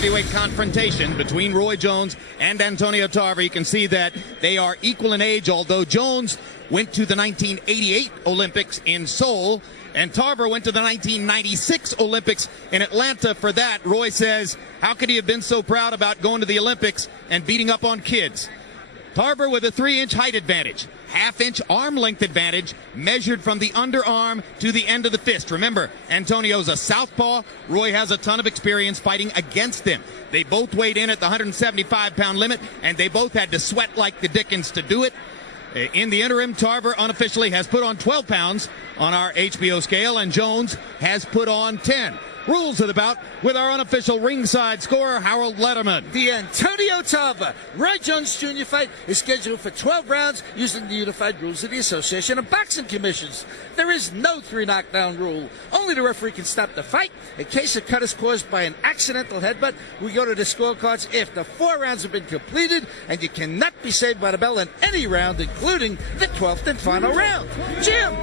heavyweight confrontation between Roy Jones and Antonio Tarver. You can see that they are equal in age, although Jones went to the 1988 Olympics in Seoul, and Tarver went to the 1996 Olympics in Atlanta. For that, Roy says, how could he have been so proud about going to the Olympics and beating up on kids? Tarver with a 3-inch height advantage, half-inch arm length advantage measured from the underarm to the end of the fist. Remember, Antonio's a southpaw. Roy has a ton of experience fighting against him. They both weighed in at the 175-pound limit, and they both had to sweat like the dickens to do it. In the interim, Tarver unofficially has put on 12 pounds on our HBO scale, and Jones has put on 10. Rules of the bout with our unofficial ringside scorer, Harold Letterman. The Antonio Tarver Roy Jones Jr. fight is scheduled for 12 rounds using the unified rules of the Association of Boxing Commissions. There is no 3 knockdown rule. Only the referee can stop the fight. In case a cut is caused by an accidental headbutt, we go to the scorecards after 4 rounds have been completed, and you cannot be saved by the bell in any round, including the 12th and final round. Jim!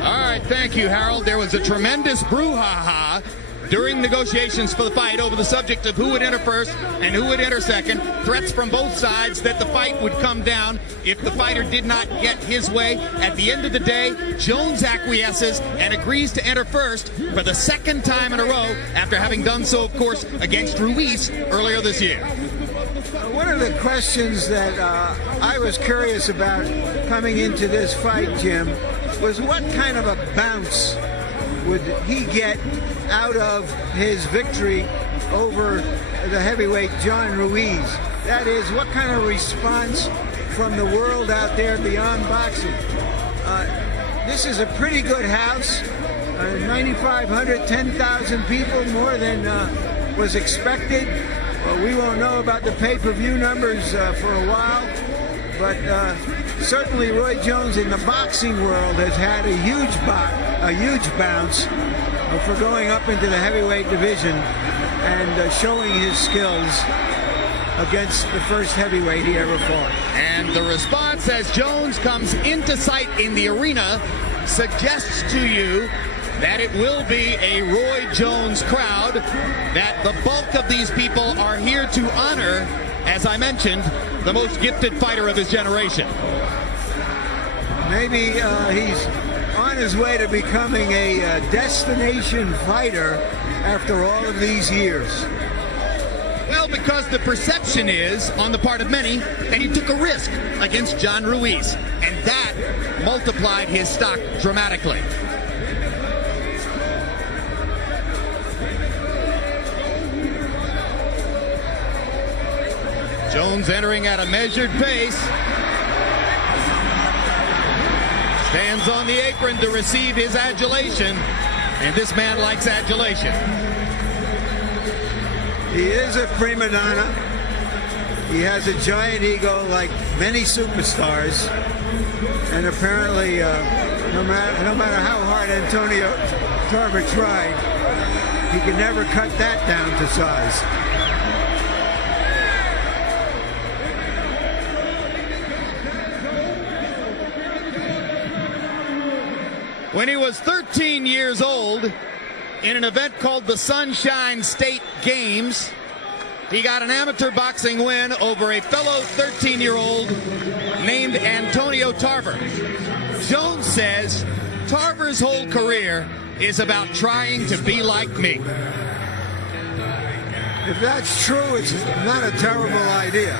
All right, thank you, Harold. There was a tremendous brouhaha during negotiations for the fight over the subject of who would enter first and who would enter second. Threats from both sides that the fight would come down if the fighter did not get his way. At the end of the day, Jones acquiesces and agrees to enter first for the second time in a row after having done so, of course, against Ruiz earlier this year. One of the questions that I was curious about coming into this fight, Jim, was what kind of a bounce would he get out of his victory over the heavyweight John Ruiz? That is, what kind of response from the world out there beyond boxing? This is a pretty good house, 9,500, 10,000 people, more than was expected. We won't know about the pay-per-view numbers for a while, but certainly Roy Jones in the boxing world has had a huge bounce for going up into the heavyweight division and showing his skills against the first heavyweight he ever fought. And the response as Jones comes into sight in the arena suggests to you that it will be a Roy Jones crowd, that the bulk of these people are here to honor, as I mentioned, the most gifted fighter of his generation. Maybe he's on his way to becoming a destination fighter after all of these years. Well, because the perception is, on the part of many, that he took a risk against John Ruiz, and that multiplied his stock dramatically. Jones entering at a measured pace. Stands on the apron to receive his adulation, and this man likes adulation. He is a prima donna. He has a giant ego like many superstars, and apparently no matter how hard Antonio Tarver tried, he could never cut that down to size. When he was 13 years old, in an event called the Sunshine State Games, he got an amateur boxing win over a fellow 13-year-old named Antonio Tarver. Jones says Tarver's whole career is about trying to be like me. If that's true, it's not a terrible idea.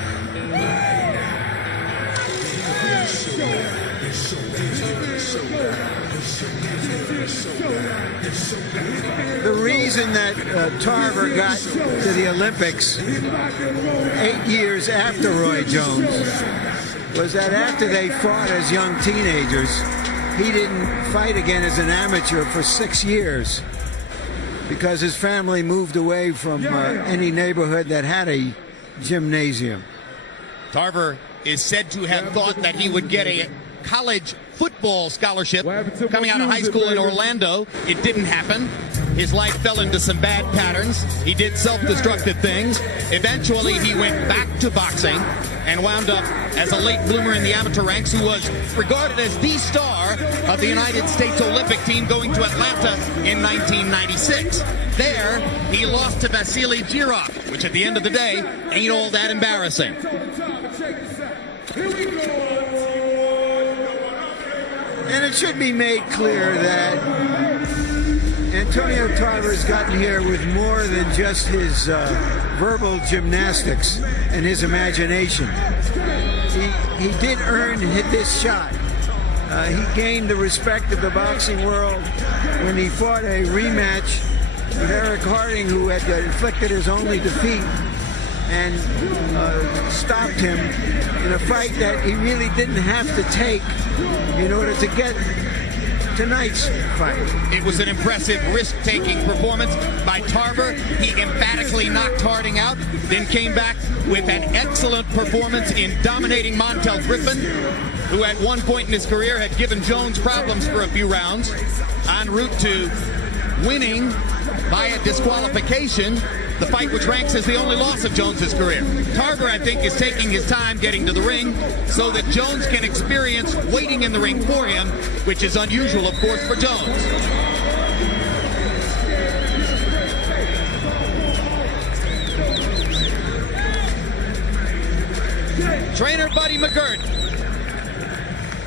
The reason that Tarver got to the Olympics 8 years after Roy Jones was that after they fought as young teenagers, he didn't fight again as an amateur for 6 years because his family moved away from any neighborhood that had a gymnasium. Tarver is said to have thought that he would get a college football scholarship coming out of high school in Orlando. It didn't happen. his life fell into some bad patterns. He did self-destructive things. Eventually, he went back to boxing and wound up as a late bloomer in the amateur ranks, who was regarded as the star of the United States Olympic team going to Atlanta in 1996. There, he lost to Vasily Girov, which at the end of the day ain't all that embarrassing. And it should be made clear that Antonio Tarver's gotten here with more than just his verbal gymnastics and his imagination. He did earn this shot. He gained the respect of the boxing world when he fought a rematch with Eric Harding, who had inflicted his only defeat, and stopped him in a fight that he really didn't have to take in order to get tonight's fight. It was an impressive risk-taking performance by Tarver. He emphatically knocked Harding out, then came back with an excellent performance in dominating Montel Griffin, who at one point in his career had given Jones problems for a few rounds, en route to winning via disqualification the fight which ranks as the only loss of Jones's career. Tarver, I think, is taking his time getting to the ring so that Jones can experience waiting in the ring for him, which is unusual, of course, for Jones. Trainer Buddy McGirt,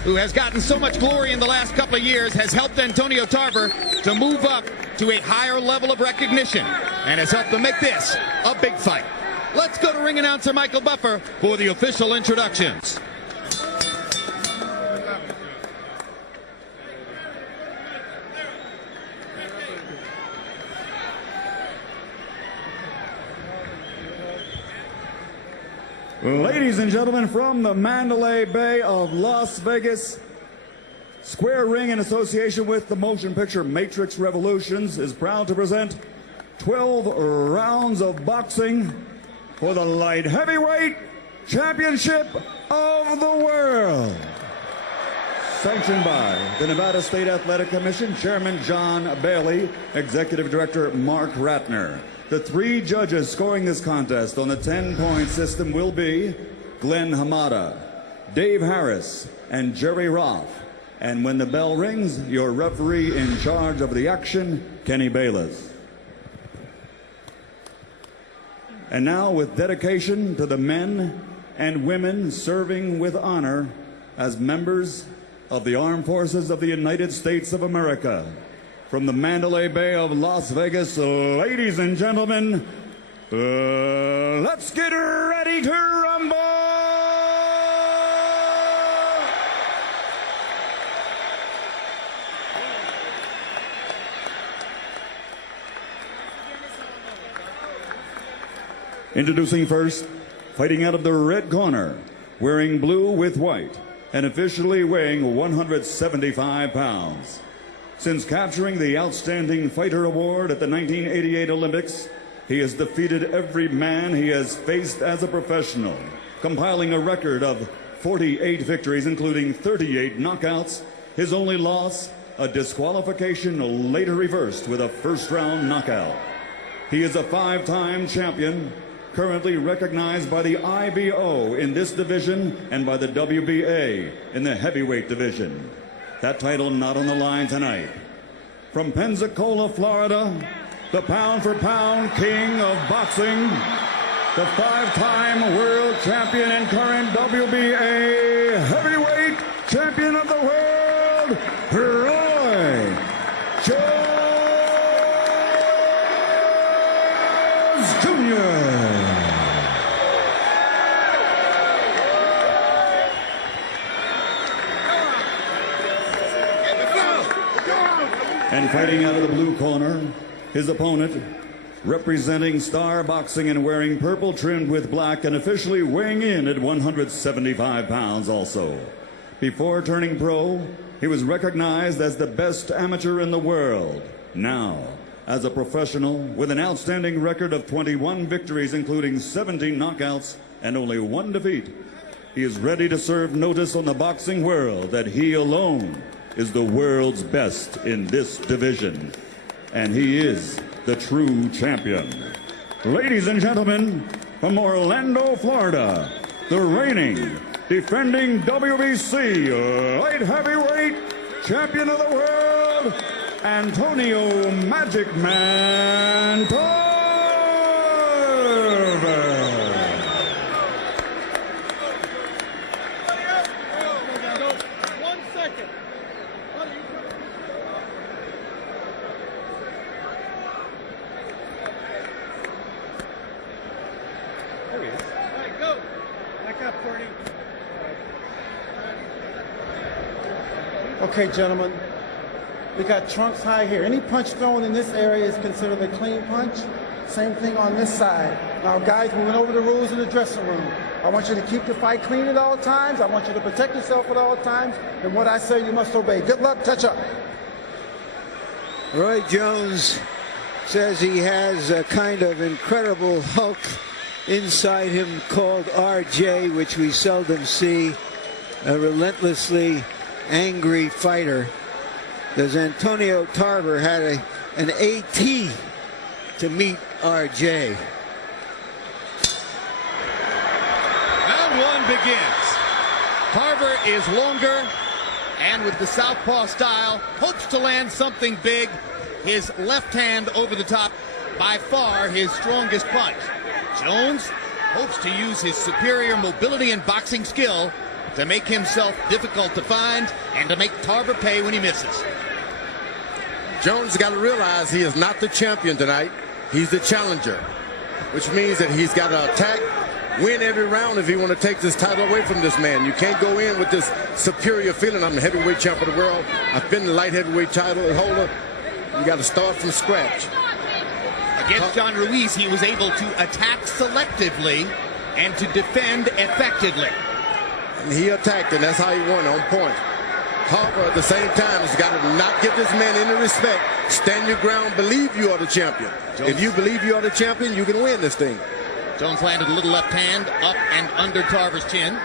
who has gotten so much glory in the last couple of years, has helped Antonio Tarver to move up to a higher level of recognition and has helped them make this a big fight. Let's go to ring announcer Michael Buffer for the official introductions. Ladies and gentlemen, from the Mandalay Bay of Las Vegas, Square Ring, in association with the motion picture Matrix Revolutions, is proud to present 12 rounds of boxing for the light heavyweight championship of the world. Sanctioned by the Nevada State Athletic Commission, Chairman John Bailey, Executive Director Mark Ratner. The three judges scoring this contest on the 10-point system will be Glenn Hamada, Dave Harris, and Jerry Roth. And when the bell rings, your referee in charge of the action, Kenny Bayless. And now, with dedication to the men and women serving with honor as members of the Armed Forces of the United States of America, from the Mandalay Bay of Las Vegas, ladies and gentlemen, let's get ready to rumble! Introducing first, fighting out of the red corner, wearing blue with white, and officially weighing 175 pounds. Since capturing the Outstanding Fighter Award at the 1988 Olympics, he has defeated every man he has faced as a professional, compiling a record of 48 victories, including 38 knockouts. His only loss, a disqualification later reversed with a first-round knockout. He is a five-time champion, currently recognized by the IBO in this division and by the WBA in the heavyweight division. That title not on the line tonight. From Pensacola, Florida, the pound-for-pound king of boxing, the five-time world champion and current WBA heavyweight champion of the world, Roy Jones Jr. And fighting out of the blue corner, his opponent, representing Star Boxing and wearing purple trimmed with black and officially weighing in at 175 pounds also. Before turning pro, he was recognized as the best amateur in the world. Now, as a professional with an outstanding record of 21 victories, including 17 knockouts and only one defeat, he is ready to serve notice on the boxing world that he alone is the world's best in this division. and he is the true champion. Ladies and gentlemen, from Orlando, Florida, the reigning, defending WBC light heavyweight champion of the world, Antonio Magic Man Tarver. Okay, gentlemen, we got trunks high here. Any punch thrown in this area is considered a clean punch. Same thing on this side. Now, guys, we went over the rules in the dressing room. I want you to keep the fight clean at all times. I want you to protect yourself at all times. And what I say, you must obey. Good luck. Touch up. Roy Jones says he has a kind of incredible Hulk inside him called RJ, which we seldom see, a relentlessly angry fighter. Does Antonio Tarver had an AT to meet RJ? Round one begins. Tarver is longer and with the southpaw style hopes to land something big. His left hand over the top, by far his strongest punch. Jones hopes to use his superior mobility and boxing skill to make himself difficult to find and to make Tarver pay when he misses. Jones has got to realize he is not the champion tonight. He's the challenger, which means that he's got to attack, win every round if he want to take this title away from this man. You can't go in with this superior feeling. I'm the heavyweight champion of the world. I've been the light heavyweight title holder. You got to start from scratch. Against John Ruiz, he was able to attack selectively and to defend effectively. And he attacked, and that's how he won, on point. Tarver, at the same time, has got to not give this man any respect. Stand your ground, believe you are the champion. Jones. If you believe you are the champion, you can win this thing. Jones landed a little left hand up and under Tarver's chin.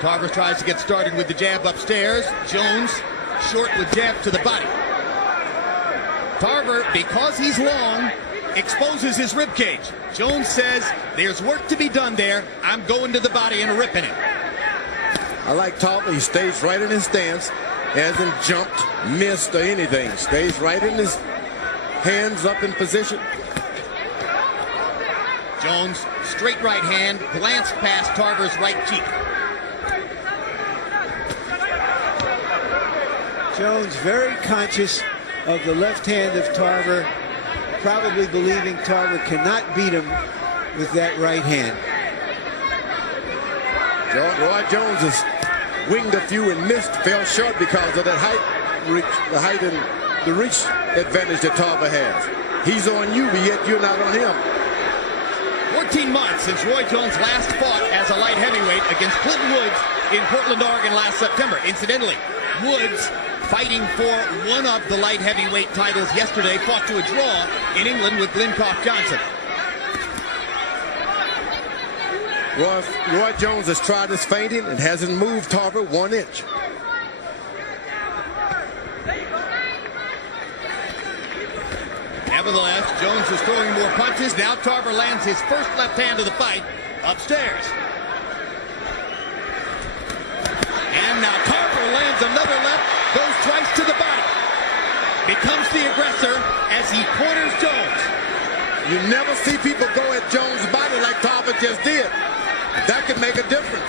Tarver tries to get started with the jab upstairs. Jones short with jab to the body. Tarver, because he's long, exposes his rib cage. Jones says, there's work to be done there. I'm going to the body and ripping it. I like Tarver. He stays right in his stance. Hasn't jumped, missed, or anything. Stays right in his hands up in position. Jones, straight right hand, glanced past Tarver's right cheek. Jones very conscious of the left hand of Tarver, probably believing Tarver cannot beat him with that right hand. Roy Jones has winged a few and missed, fell short because of that height and the reach advantage that Tarver has. He's on you, but yet you're not on him. 14 months since Roy Jones last fought as a light heavyweight against Clinton Woods in Portland, Oregon last September. Incidentally, Woods, fighting for one of the light heavyweight titles yesterday, fought to a draw in England with Glencock Johnson. Roy Jones has tried his feinting and hasn't moved Tarver 1 inch. Nevertheless, Jones is throwing more punches. Now Tarver lands his first left hand of the fight upstairs. And now Tarver lands another left, goes twice to the body. Becomes the aggressor as he corners Jones. You never see people go at Jones' body like Tarver just did. That could make a difference.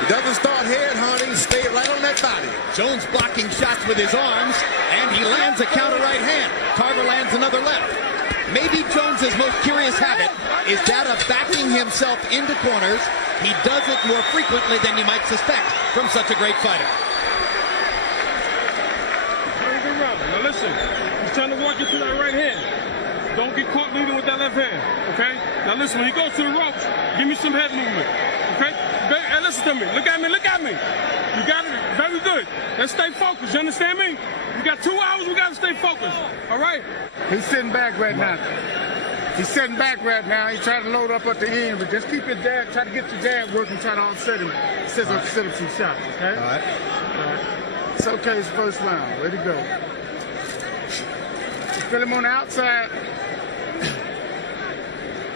He doesn't start head hunting, stay right on that body. Jones blocking shots with his arms, and he lands a counter right hand. Tarver lands another left. Maybe Jones's most curious habit is that of backing himself into corners. He does it more frequently than you might suspect from such a great fighter. Very good round. Now listen, he's trying to walk you to that right hand. Don't get caught leading with that left hand, okay? Now listen, when he goes to the ropes, give me some head movement, okay? Hey, listen to me. Look at me, look at me. You got it. Very good. Let's stay focused. You understand me? We got 2 hours. We got to stay focused. All right? He's sitting back right now. He's sitting back right now. He's trying to load up at the end, but just keep your jab. Try to get your jab working. Try to offset him. Set up some shots, okay? All right. All right. It's okay. It's first round. Ready to go. Feel him on the outside.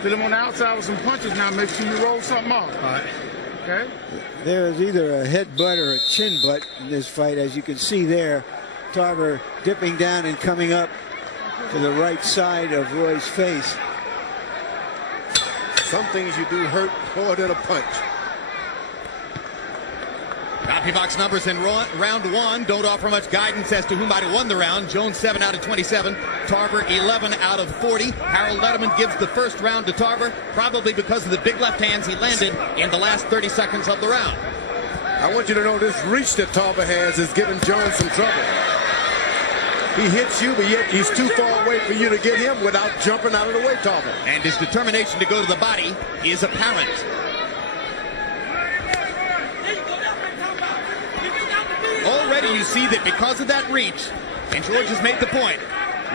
Feel him on the outside with some punches now. Make sure you roll something off. All right. Okay? There is either a headbutt or a chin butt in this fight, as you can see there. Tarver dipping down and coming up to the right side of Roy's face. Some things you do hurt more than a punch. CompuBox numbers in round one don't offer much guidance as to who might have won the round. Jones 7 out of 27, Tarver 11 out of 40. Harold Letterman gives the first round to Tarver, probably because of the big left hands he landed in the last 30 seconds of the round. I want you to know this reach that Tarver has is giving Jones some trouble. He hits you, but yet he's too far away for you to get him without jumping out of the way, Tarver. And his determination to go to the body is apparent. Already you see that because of that reach, and George has made the point,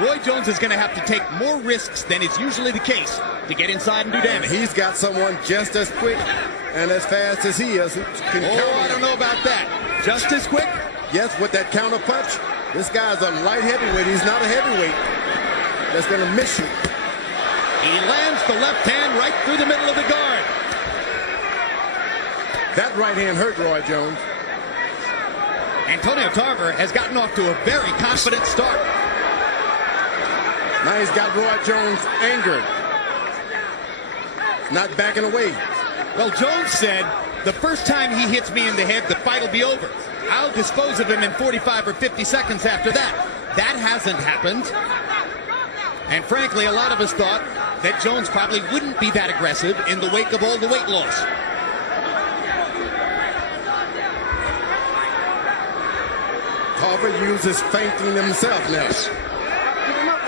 Roy Jones is going to have to take more risks than is usually the case to get inside and do damage. He's got someone just as quick and as fast as he is. I don't know about that. Just as quick? Yes, with that counter punch. This guy's a light heavyweight. He's not a heavyweight. That's going to miss you. He lands the left hand right through the middle of the guard. That right hand hurt Roy Jones. Antonio Tarver has gotten off to a very confident start. Now he's got Roy Jones angered. Not backing away. Well, Jones said, the first time he hits me in the head, the fight will be over. I'll dispose of him in 45 or 50 seconds after that. That hasn't happened. And frankly, a lot of us thought that Jones probably wouldn't be that aggressive in the wake of all the weight loss. Tarver uses feinting himself now.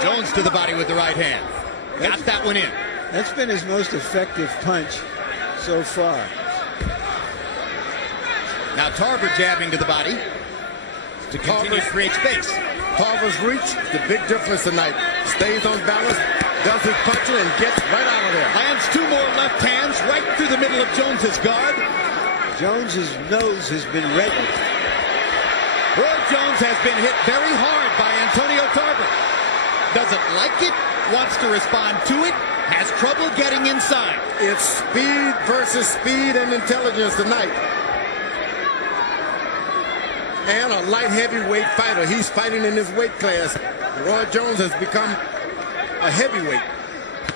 Jones to the body with the right hand. Got that one in. That's been his most effective punch so far. Now Tarver jabbing to the body to continue to create space. Tarver's reach, the big difference tonight. Stays on balance, does his punching, and gets right out of there. Lands two more left hands right through the middle of Jones's guard. Jones's nose has been reddened. Roy Jones has been hit very hard by Antonio Tarver. Doesn't like it, wants to respond to it, has trouble getting inside. It's speed versus speed and intelligence tonight. And a light heavyweight fighter. He's fighting in his weight class. Roy Jones has become a heavyweight.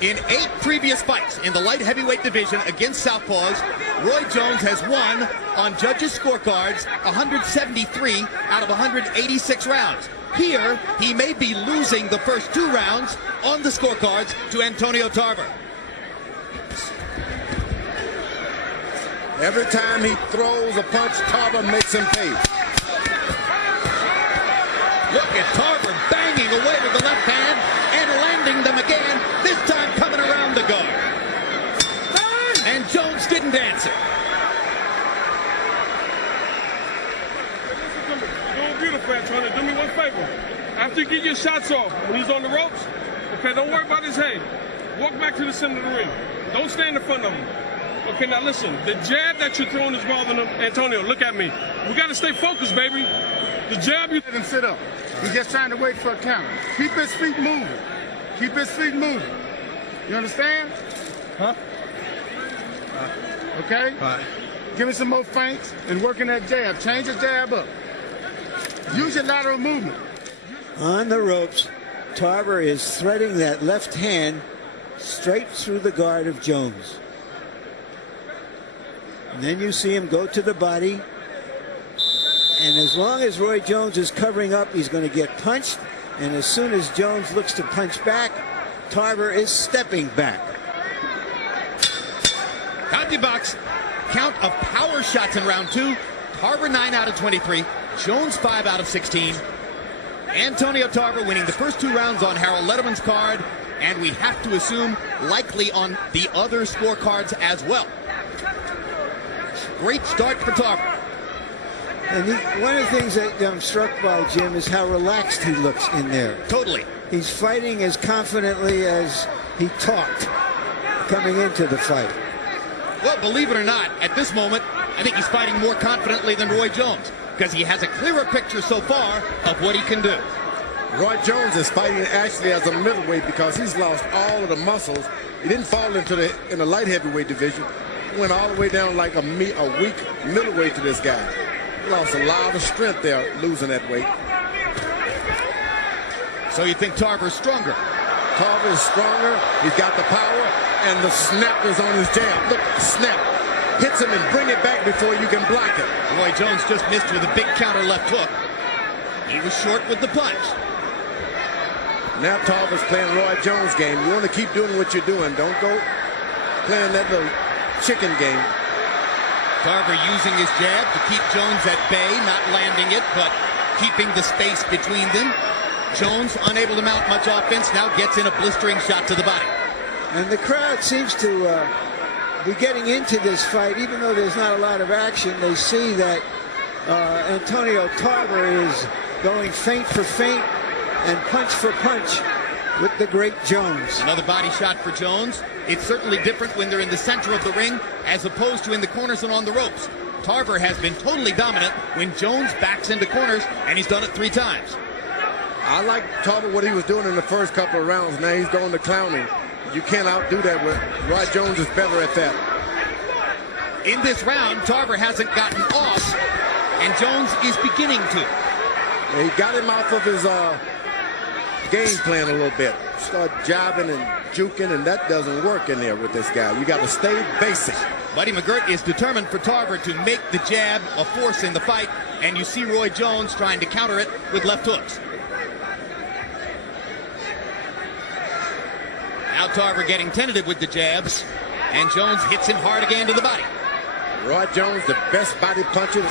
In 8 previous fights in the light heavyweight division against Southpaws, Roy Jones has won on judges' scorecards 173 out of 186 rounds. Here, he may be losing the first 2 rounds on the scorecards to Antonio Tarver. Every time he throws a punch, Tarver makes him pay. Look at Tarver banging away with the left hand and landing them again, this time coming around the guard. And Jones didn't answer. Doing beautiful, Antonio. Do me one favor. After you get your shots off, when he's on the ropes, okay, don't worry about his head. Walk back to the center of the ring. Don't stand in front of him. Okay, now listen. The jab that you're throwing is bothering him. Antonio, look at me. We got to stay focused, baby. The jab you... Let him sit up. He's just trying to wait for a counter. Keep his feet moving. Keep his feet moving. You understand? Huh? Okay? All right. Give him some more feints and working that jab. Change the jab up. Use your lateral movement. On the ropes, Tarver is threading that left hand straight through the guard of Jones. And then you see him go to the body. And as long as Roy Jones is covering up, he's going to get punched. And as soon as Jones looks to punch back, Tarver is stepping back. CompuBox count of power shots in round 2. Tarver 9 out of 23. Jones 5 out of 16. Antonio Tarver winning the first 2 rounds on Harold Letterman's card. And we have to assume likely on the other scorecards as well. Great start for Tarver. And one of the things that I'm struck by, Jim, is how relaxed he looks in there. Totally. He's fighting as confidently as he talked coming into the fight. Well, believe it or not, at this moment, I think he's fighting more confidently than Roy Jones because he has a clearer picture so far of what he can do. Roy Jones is fighting actually as a middleweight because he's lost all of the muscles. He didn't fall into the light heavyweight division. He went all the way down like a weak middleweight to this guy. He lost a lot of strength there losing that weight. So you think Tarver's stronger? Tarver is stronger. He's got the power, and the snap is on his jab. Look, snap. Hits him and bring it back before you can block it. Roy Jones just missed with a big counter left hook. He was short with the punch. Now Tarver's playing Roy Jones' game. You want to keep doing what you're doing. Don't go playing that little chicken game. Tarver using his jab to keep Jones at bay, not landing it, but keeping the space between them. Jones, unable to mount much offense, now gets in a blistering shot to the body. And the crowd seems to be getting into this fight, even though there's not a lot of action. They see that Antonio Tarver is going feint for feint and punch for punch with the great Jones. Another body shot for Jones. It's certainly different when they're in the center of the ring as opposed to in the corners and on the ropes. Tarver has been totally dominant when Jones backs into corners, and he's done it 3 times. I like Tarver what he was doing in the first couple of rounds. Now he's going to clowning. You can't outdo that. Roy Jones is better at that. In this round, Tarver hasn't gotten off, and Jones is beginning to. He got him off of his game plan a little bit. Start jabbing and juking, and that doesn't work in there with this guy. You got to stay basic. Buddy McGirt is determined for Tarver to make the jab a force in the fight, and you see Roy Jones trying to counter it with left hooks. Now Tarver getting tentative with the jabs, and Jones hits him hard again to the body. Roy Jones, the best body puncher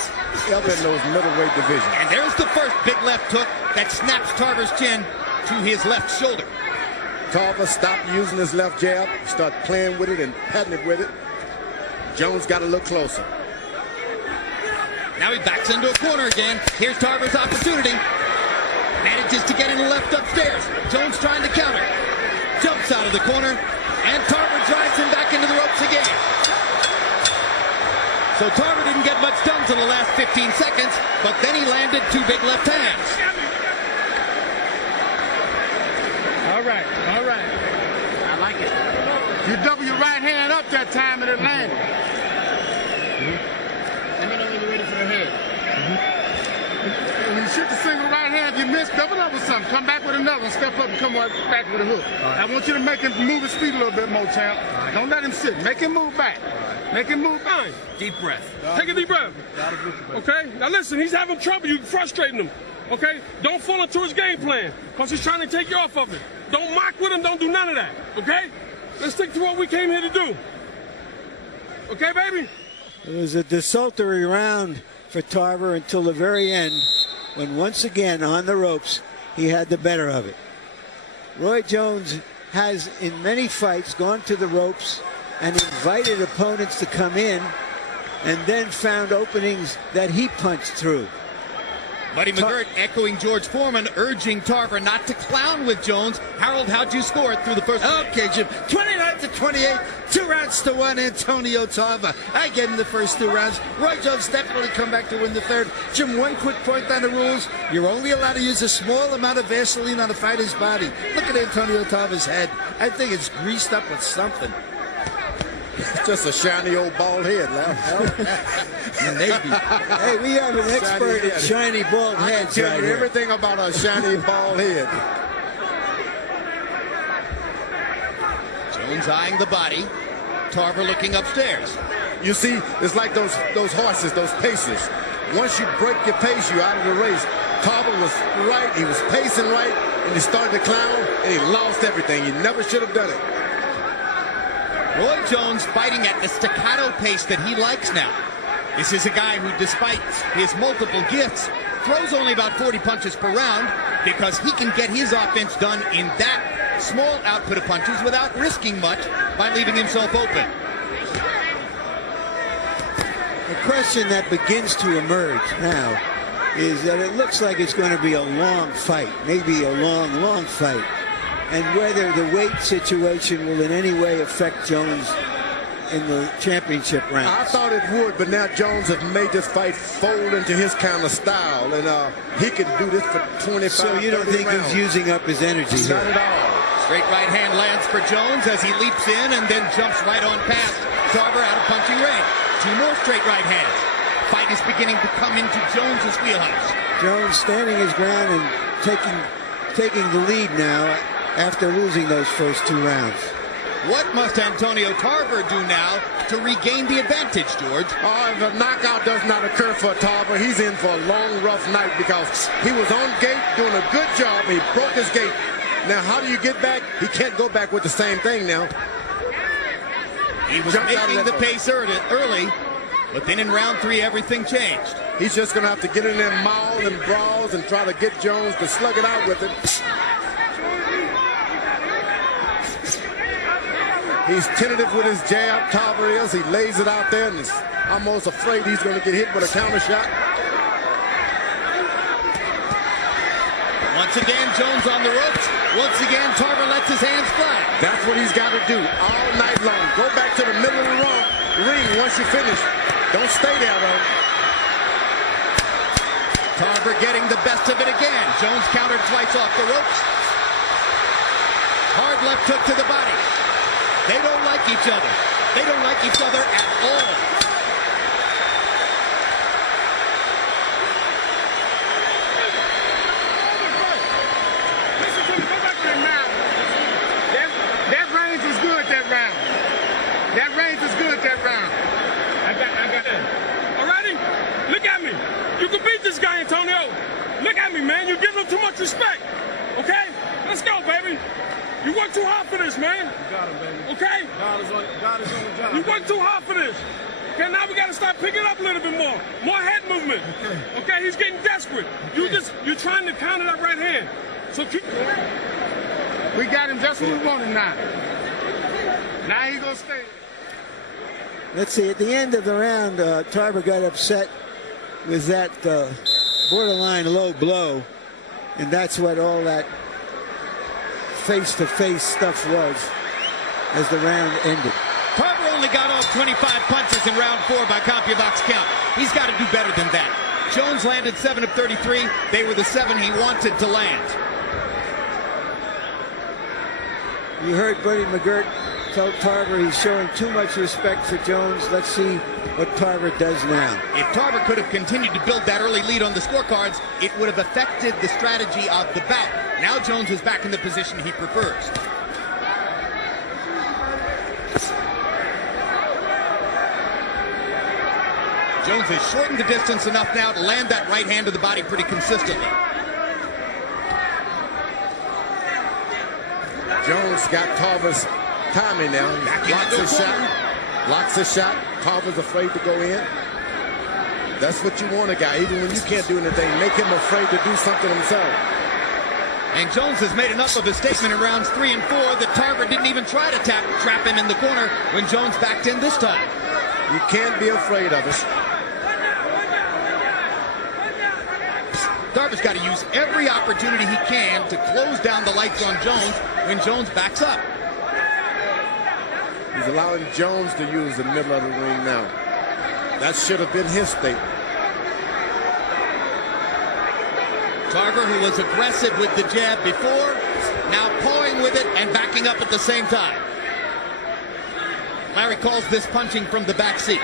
ever in those middleweight divisions. And there's the first big left hook that snaps Tarver's chin to his left shoulder. Tarver stopped using his left jab, start playing with it and patting it with it. Jones got to look closer. Now he backs into a corner again. Here's Tarver's opportunity. Manages to get in the left upstairs. Jones trying to counter. Jumps out of the corner, and Tarver drives him back into the ropes again. So Tarver didn't get much done in the last 15 seconds, but then he landed 2 big left hands. All right. I like it. You double your right hand up that time and it landed. Let me know when you're ready for the head. When you shoot the single right hand, if you miss, double up with something. Come back with another one. Step up and come right back with a hook. Right. I want you to make him move his feet a little bit more, champ. Right. Don't let him sit. Make him move back. Right. Make him move back. Deep breath. Take a deep breath. Okay? Now listen, he's having trouble. You're frustrating him. Okay? Don't fall into his game plan because he's trying to take you off of it. Don't mock with him. Don't do none of that. Okay? Let's stick to what we came here to do. Okay, baby? It was a desultory round for Tarver until the very end, when once again on the ropes he had the better of it. Roy Jones has in many fights gone to the ropes and invited opponents to come in and then found openings that he punched through. Buddy McGirt echoing George Foreman, urging Tarver not to clown with Jones. Harold, how'd you score it through the first? Okay, Jim. 29-28, 2-1, Antonio Tarver. I gave him the first 2 rounds. Roy Jones definitely come back to win the third. Jim, one quick point on the rules. You're only allowed to use a small amount of Vaseline on a fighter's body. Look at Antonio Tarver's head. I think it's greased up with something. It's just a shiny old bald head, Maybe. Hey, we have an expert in shiny bald heads tell right you here. everything about a shiny bald head. Jones eyeing the body. Tarver looking upstairs. You see, it's like those horses, those pacers. Once you break your pace, you're out of the race. Tarver was right, he was pacing right, and he started to clown, and he lost everything. He never should have done it. Roy Jones fighting at the staccato pace that he likes now. This is a guy who, despite his multiple gifts, throws only about 40 punches per round because he can get his offense done in that small output of punches without risking much by leaving himself open. The question that begins to emerge now is that it looks like it's going to be a long fight, maybe a long fight. And whether the weight situation will in any way affect Jones' in the championship I rounds. thought it would, but now Jones has made this fight fold into his kind of style, and he can do this for 25, So you don't 30 think rounds. he's using up his energy here? Not at all. Straight right hand lands for Jones as he leaps in and then jumps right on past Tarver out of punching range. 2 more straight right hands. Fight is beginning to come into Jones's wheelhouse. Jones standing his ground and taking the lead now after losing those first 2 rounds. What must Antonio Tarver do now to regain the advantage, George? Oh, if a knockout does not occur for Tarver, he's in for a long, rough night because he was on gate doing a good job. He broke his gate. Now, how do you get back? He can't go back with the same thing now. He was making the pace early, but then in round 3, everything changed. He's just going to have to get in there mauls and brawls and try to get Jones to slug it out with it. He's tentative with his jab. Tarver is. He lays it out there and is almost afraid he's going to get hit with a counter shot. Once again, Jones on the ropes. Once again, Tarver lets his hands fly. That's what he's got to do all night long. Go back to the middle of the ring once you finish. Don't stay there, though. Tarver getting the best of it again. Jones countered twice off the ropes. Hard left hook to the body. They don't like each other. They don't like each other at all. Listen to me. Go back to the mouth. That range is good that round. That range is good that round. I got that. Alrighty? Look at me. You can beat this guy, Antonio. Look at me, man. You're giving him too much respect. Okay? Let's go, baby. You work too hard for this, man. You got him, baby. Okay? God is on the job. You work too hard for this. Okay, now we got to start picking up a little bit more. More head movement. Okay, he's getting desperate. You're trying to counter that right hand. So keep. We got him just where we wanted now. Now he gonna stay. Let's see, at the end of the round, Tarver got upset with that borderline low blow, and that's what all that face-to-face stuff was as the round ended. Tarver only got off 25 punches in round 4 by CompuBox count. He's got to do better than that. Jones landed 7 of 33. They were the 7 he wanted to land. You heard Buddy McGirt tell Tarver he's showing too much respect for Jones. Let's see what Tarver does now. If Tarver could have continued to build that early lead on the scorecards, it would have affected the strategy of the bout. Now Jones is back in the position he prefers. Jones has shortened the distance enough now to land that right hand to the body pretty consistently. Jones got Tarver's timing now. Locks his shot. Tarver's afraid to go in. That's what you want a guy. Even when you can't do anything, make him afraid to do something himself. And Jones has made enough of a statement in rounds 3 and 4 that Tarver didn't even try to trap him in the corner when Jones backed in this time. You can't be afraid of us. Tarver's got to use every opportunity he can to close down the lights on Jones when Jones backs up. He's allowing Jones to use the middle of the ring now. That should have been his statement. Tarver, who was aggressive with the jab before, now pawing with it and backing up at the same time. Larry calls this punching from the back seat.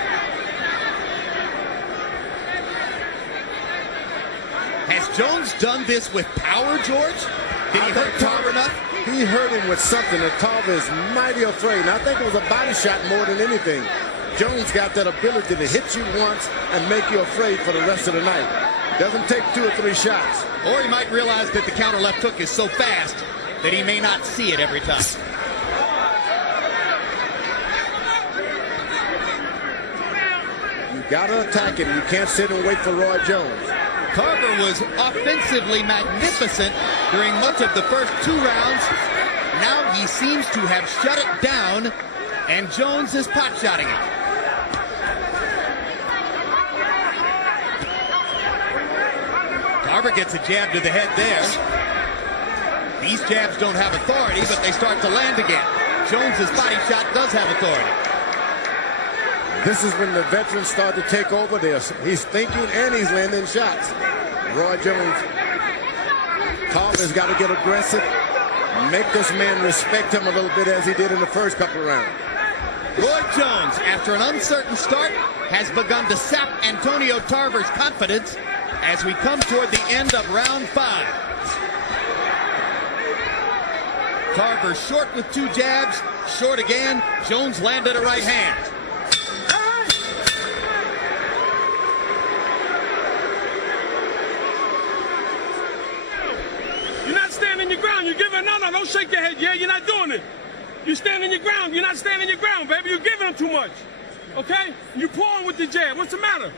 Has Jones done this with power, George? Did he hurt Tarver enough? He hurt him with something that Tarver is mighty afraid. And I think it was a body shot more than anything. Jones got that ability to hit you once and make you afraid for the rest of the night. Doesn't take 2 or 3 shots. Or he might realize that the counter left hook is so fast that he may not see it every time. You got to attack him. You can't sit and wait for Roy Jones. Tarver was offensively magnificent during much of the first 2 rounds. Now he seems to have shut it down, and Jones is pot-shotting it. Tarver gets a jab to the head there. These jabs don't have authority, but they start to land again. Jones's body shot does have authority. This is when the veterans start to take over. He's thinking and he's landing shots. Roy Jones, Tarver's got to get aggressive, make this man respect him a little bit as he did in the first couple of rounds. Roy Jones, after an uncertain start, has begun to sap Antonio Tarver's confidence as we come toward the end of round 5. Tarver short with 2 jabs, short again. Jones landed a right hand. You're not standing your ground. You're giving no. Don't shake your head. Yeah, you're not doing it. You standing your ground. You're not standing your ground, baby. You're giving him too much. Okay? You pulling with the jab. What's the matter?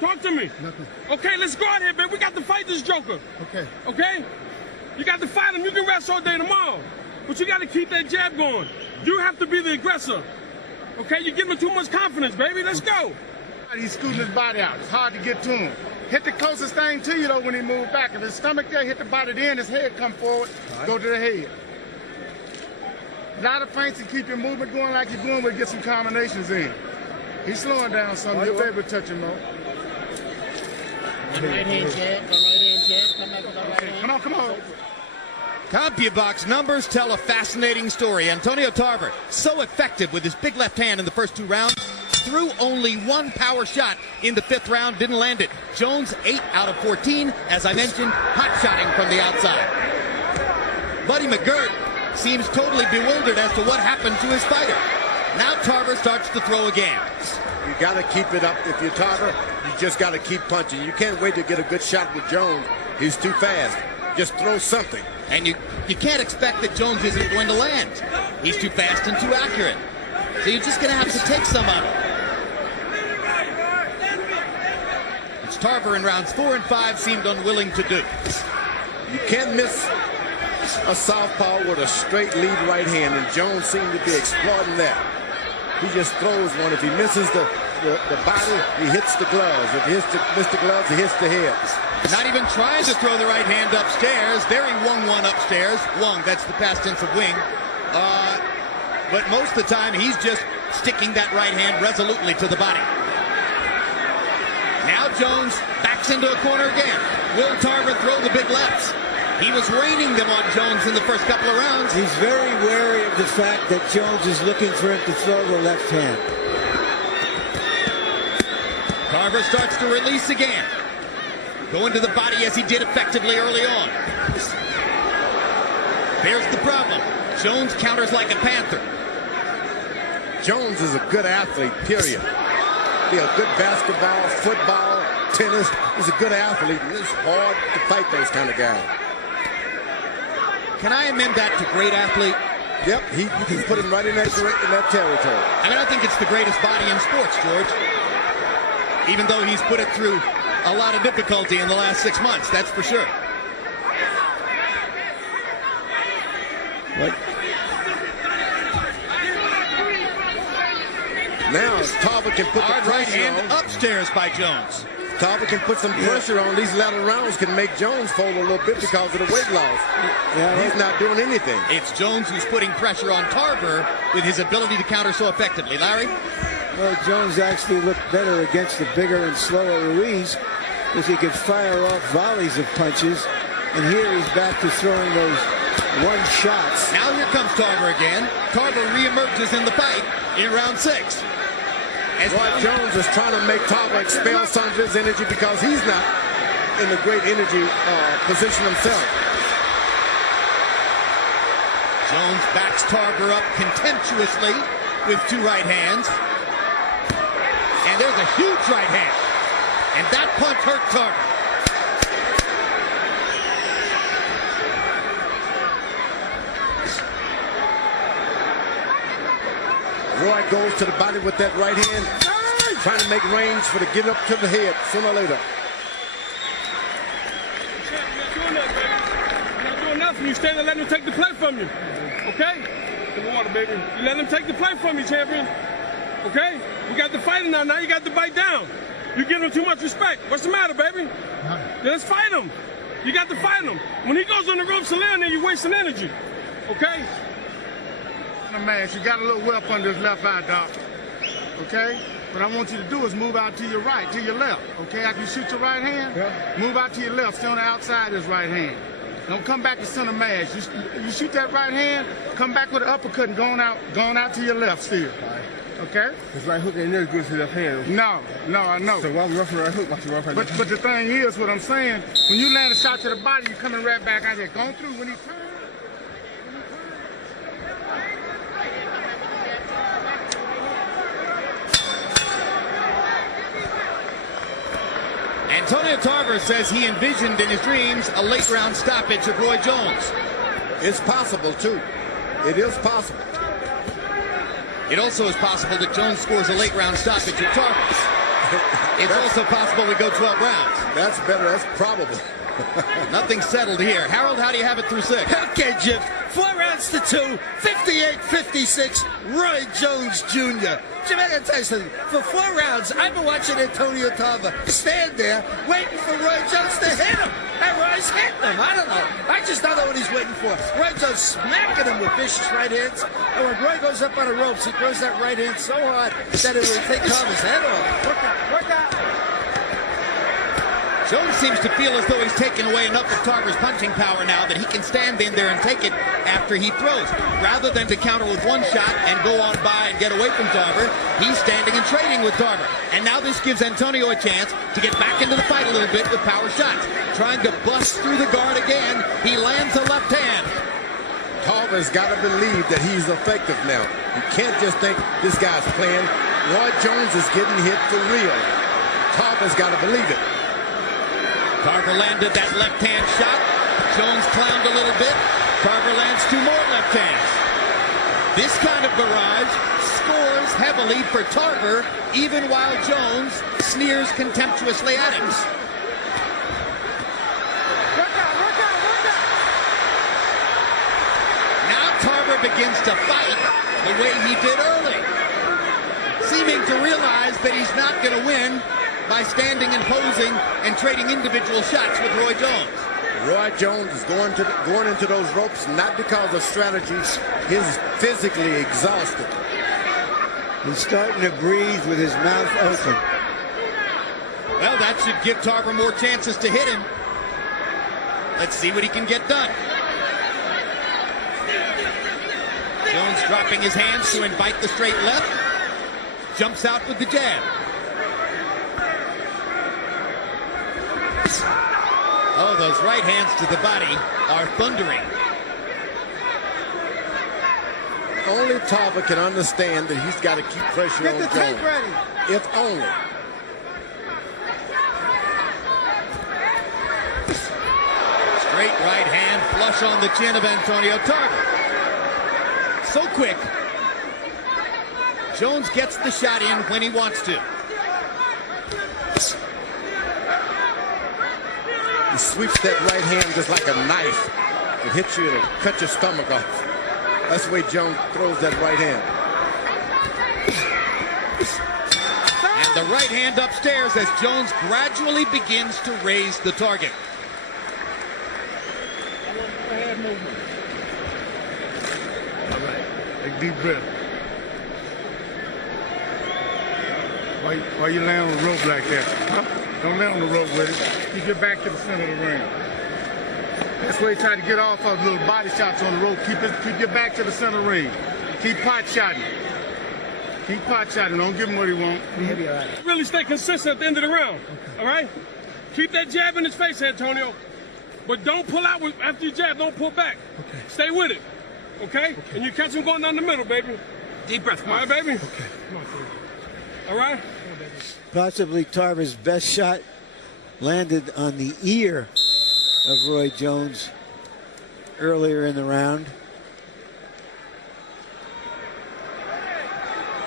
Talk to me. Nothing. Okay, let's go out here, baby. We got to fight this joker. Okay. Okay? You got to fight him. You can rest all day tomorrow. But you got to keep that jab going. You have to be the aggressor. Okay? You're giving him too much confidence, baby. Let's go. He's scooting his body out. It's hard to get to him. Hit the closest thing to you, though, when he moves back. If his stomach there, hit the body then, his head come forward, go to the head. A lot of feints and keep your movement going like you're doing, but get some combinations in. He's slowing down some. You'll be able to touch him, though. Right hand jab, the right hand jab, come back with the right hand. Come on. CompuBox numbers tell a fascinating story. Antonio Tarver, so effective with his big left hand in the first 2 rounds, threw only 1 power shot in the 5th round, didn't land it. Jones, 8 out of 14, as I mentioned, hot-shotting from the outside. Buddy McGirt seems totally bewildered as to what happened to his fighter. Now Tarver starts to throw again. You got to keep it up. If you're Tarver, you just got to keep punching. You can't wait to get a good shot with Jones. He's too fast. Just throw something. And you can't expect that Jones isn't going to land. He's too fast and too accurate. So you're just going to have to take some of it. It's Tarver in rounds 4 and 5 seemed unwilling to do. You can't miss a southpaw with a straight lead right hand, and Jones seemed to be exploiting that. He just throws one. If he misses the body, he hits the gloves. If he misses the gloves, he hits the head. Not even trying to throw the right hand upstairs. There he wung one upstairs. Wung, that's the past tense of wing. But most of the time, he's just sticking that right hand resolutely to the body. Now Jones backs into a corner again. Will Tarver throw the big lefts? He was raining them on Jones in the first couple of rounds. He's very wary of the fact that Jones is looking for him to throw the left hand. Tarver starts to release again. Going to the body as he did effectively early on. There's the problem. Jones counters like a panther. Jones is a good athlete, period. Be a good basketball, football, tennis. He's a good athlete. It's hard to fight those kind of guys. Can I amend that to great athlete? Yep, you can put him right in that territory. I mean, I think it's the greatest body in sports, George. Even though he's put it through a lot of difficulty in the last 6 months, that's for sure. What? Now Tarver can put Hard the right pressure hand on. upstairs by Jones. Tarver can put some pressure on. These latter rounds can make Jones fold a little bit because of the weight loss. He's not doing anything. It's Jones who's putting pressure on Tarver with his ability to counter so effectively. Larry? Well, Jones actually looked better against the bigger and slower Ruiz because he could fire off volleys of punches. And here he's back to throwing those one shots. Now here comes Tarver again. Tarver reemerges in the fight in round 6. As Roy Jones is trying to make Tarver expel some of his energy because he's not in a great energy position himself. Jones backs Tarver up contemptuously with 2 right hands. And there's a huge right hand. And that punch hurt Tarver. Roy goes to the body with that right hand, trying to make range for the get up to the head sooner or later. You're not doing that, baby. You're not doing nothing. You stand and let him take the play from you. Okay? Give me water, baby. You let him take the play from you, champion. Okay? We got the fighting now. Now you got to bite down. You give him too much respect. What's the matter, baby? Let's fight him. You got to fight him. When he goes on the ropes and land there, you're wasting energy. Okay? Man, she got a little whelp under his left eye, Doc. okay? What I want you to do is move out to your right, to your left, okay? After you shoot your right hand, move out to your left. Stay on the outside of his right hand. Don't come back to center mass. You shoot that right hand, come back with an uppercut and going out to your left still. Okay? His right hook ain't never good to the left hand. No, I know. So why we rough right hook? Why you rough right left hand? But the thing is, what I'm saying, when you land a shot to the body, you're coming right back out there. Going through when he turns. Antonio Tarver says he envisioned in his dreams a late round stoppage of Roy Jones. It's possible, too. It is possible. It also is possible that Jones scores a late round stoppage of Tarver. It's also possible we go 12 rounds. That's better. That's probable. Nothing settled here. Harold, how do you have it through 6? Okay, Jim. 4 rounds to 2, 58-56, Roy Jones Jr. Jim, I gotta tell you something. For 4 rounds, I've been watching Antonio Tarver stand there waiting for Roy Jones to hit him. And Roy's hitting him. I don't know. I just don't know what he's waiting for. Roy Jones smacking him with vicious right hands. And when Roy goes up on the ropes, he throws that right hand so hard that it will take Tarver's head off. Work out. Jones seems to feel as though he's taken away enough of Tarver's punching power now that he can stand in there and take it after he throws. Rather than to counter with one shot and go on by and get away from Tarver, he's standing and trading with Tarver. And now this gives Antonio a chance to get back into the fight a little bit with power shots. Trying to bust through the guard again. He lands a left hand. Tarver's got to believe that he's effective now. You can't just think this guy's playing. Roy Jones is getting hit for real. Tarver's got to believe it. Tarver landed that left hand shot. Jones clowned a little bit. Tarver lands 2 more left hands. This kind of barrage scores heavily for Tarver, even while Jones sneers contemptuously at him. Work out. Now Tarver begins to fight the way he did early, seeming to realize that he's not going to win by standing and posing and trading individual shots with Roy Jones. Roy Jones is going into those ropes not because of strategies. He's physically exhausted. He's starting to breathe with his mouth open. Well, that should give Tarver more chances to hit him. Let's see what he can get done. Jones dropping his hands to invite the straight left. Jumps out with the jab. Oh, those right hands to the body are thundering. Only Tarver can understand that he's got to keep pressure on Get the tape Jones. ready. If only. Straight right hand flush on the chin of Antonio Tarver. So quick. Jones gets the shot in when he wants to. He sweeps that right hand just like a knife. It hits you, it'll cut your stomach off. That's the way Jones throws that right hand. And the right hand upstairs as Jones gradually begins to raise the target. All right. Take a deep breath. Why you lay on the rope like that? Huh? Don't lay on the rope with it. Keep your back to the center of the ring. That's where you try to get off of little body shots on the rope. Keep your back to the center of the ring. Keep pot shotting. Keep pot shotting. Don't give him what he wants. Really stay consistent at the end of the round. All right? Keep that jab in his face, Antonio. But don't pull out after you jab. Don't pull back. Okay. Stay with it. Okay? And you catch him going down the middle, baby. Deep breath. Come on. All right, baby? Okay. Come on, baby. All right? Possibly Tarver's best shot landed on the ear of Roy Jones earlier in the round.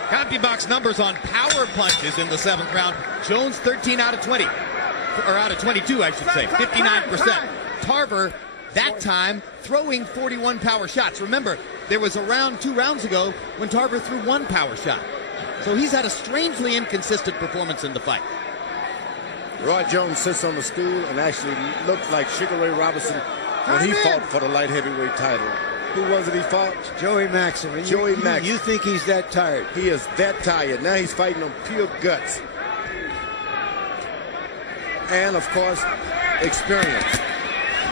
CompuBox numbers on power punches in the 7th round. Jones 13 out of 20. Or out of 22, I should say. 59%. Tarver, that time, throwing 41 power shots. Remember, there was a round 2 rounds ago when Tarver threw 1 power shot. So he's had a strangely inconsistent performance in the fight. Roy Jones sits on the stool and actually looks like Sugar Ray Robinson when he fought for the light heavyweight title. Who was it he fought? Joey Maxim. And Joey Maxim. You think he's that tired? He is that tired. Now he's fighting on pure guts. And, of course, experience.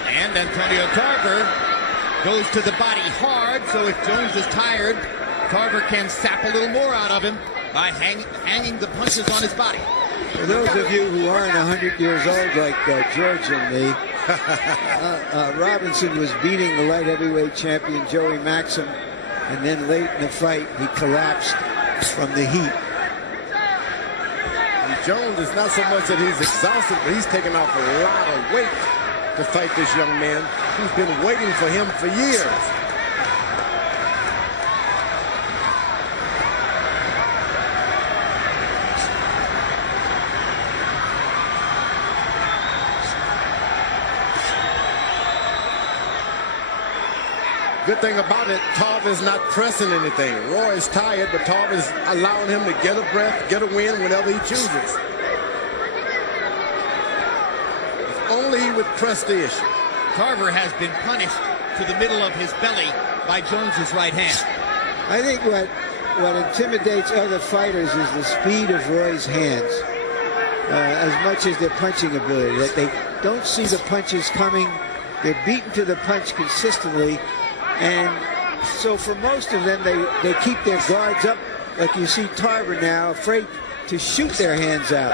And Antonio Tarver goes to the body hard, so if Jones is tired, Tarver can sap a little more out of him by hanging the punches on his body. For those of you who aren't 100 years old like George and me, Robinson was beating the light heavyweight champion Joey Maxim, and then late in the fight he collapsed from the heat. And Jones is not so much that he's exhausted, but he's taking off a lot of weight to fight this young man who's been waiting for him for years. Good thing about it, Tarver's not pressing anything. Roy is tired, but Tarver's allowing him to get a breath, get a win whenever he chooses. If only he would press the issue. Tarver has been punished to the middle of his belly by Jones's right hand. I think what intimidates other fighters is the speed of Roy's hands, as much as their punching ability. That they don't see the punches coming. They're beaten to the punch consistently. And so for most of them, they keep their guards up, like you see Tarver now, afraid to shoot their hands out.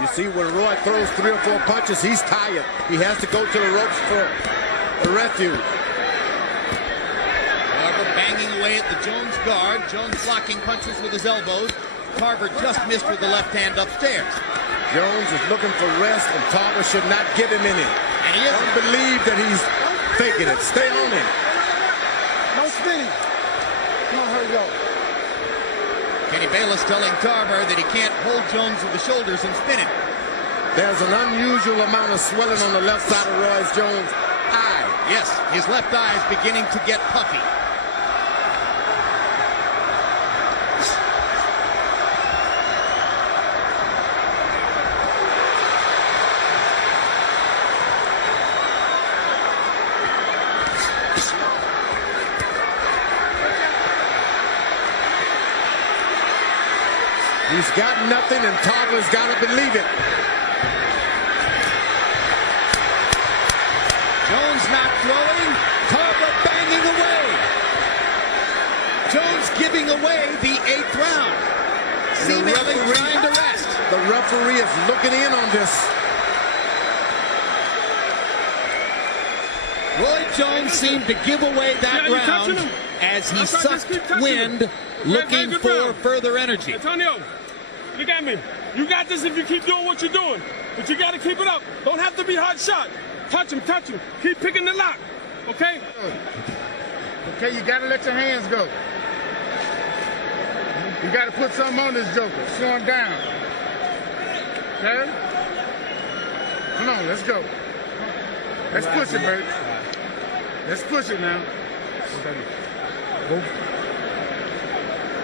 You see when Roy throws 3 or 4 punches, he's tired. He has to go to the ropes for a refuge. Tarver banging away at the Jones guard. Jones blocking punches with his elbows. Tarver just missed with the left hand upstairs. Jones is looking for rest, and Tarver should not give him any. And he isn't. Don't believe that he's faking it. Stay on him. No spinning. Come on, hurry up. Kenny Bayless telling Tarver that he can't hold Jones with the shoulders and spin him. There's an unusual amount of swelling on the left side of Roy Jones' eye. Yes, his left eye is beginning to get puffy. He's got nothing, and Tarver's got to believe it. Jones not throwing. Tarver banging away. Jones giving away the 8th round. Seemingly trying to rest. The referee is looking in on this. Roy Jones seemed to give away that round as he sucked wind, looking for further energy. Antonio, look at me. You got this if you keep doing what you're doing, but you got to keep it up. Don't have to be hard shot. Touch him, touch him. Keep picking the lock, okay? Okay, you got to let your hands go. You got to put something on this joker. Slow him down. Okay? Come on, let's go. Let's push it, baby. Let's push it now.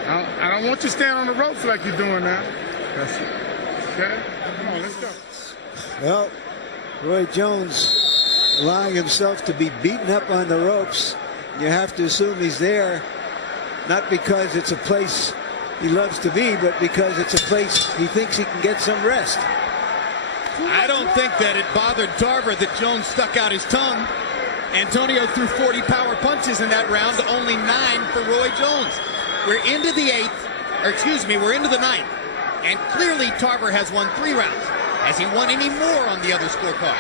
I don't want you to stand on the ropes like you're doing now. That's it. Okay? Come on, let's go. Well, Roy Jones allowing himself to be beaten up on the ropes. You have to assume he's there, not because it's a place he loves to be, but because it's a place he thinks he can get some rest. I don't think that it bothered Tarver that Jones stuck out his tongue. Antonio threw 40 power punches in that round, only 9 for Roy Jones. We're into the 8th, or excuse me, we're into the 9th. And clearly Tarver has won 3 rounds. Has he won any more on the other scorecards?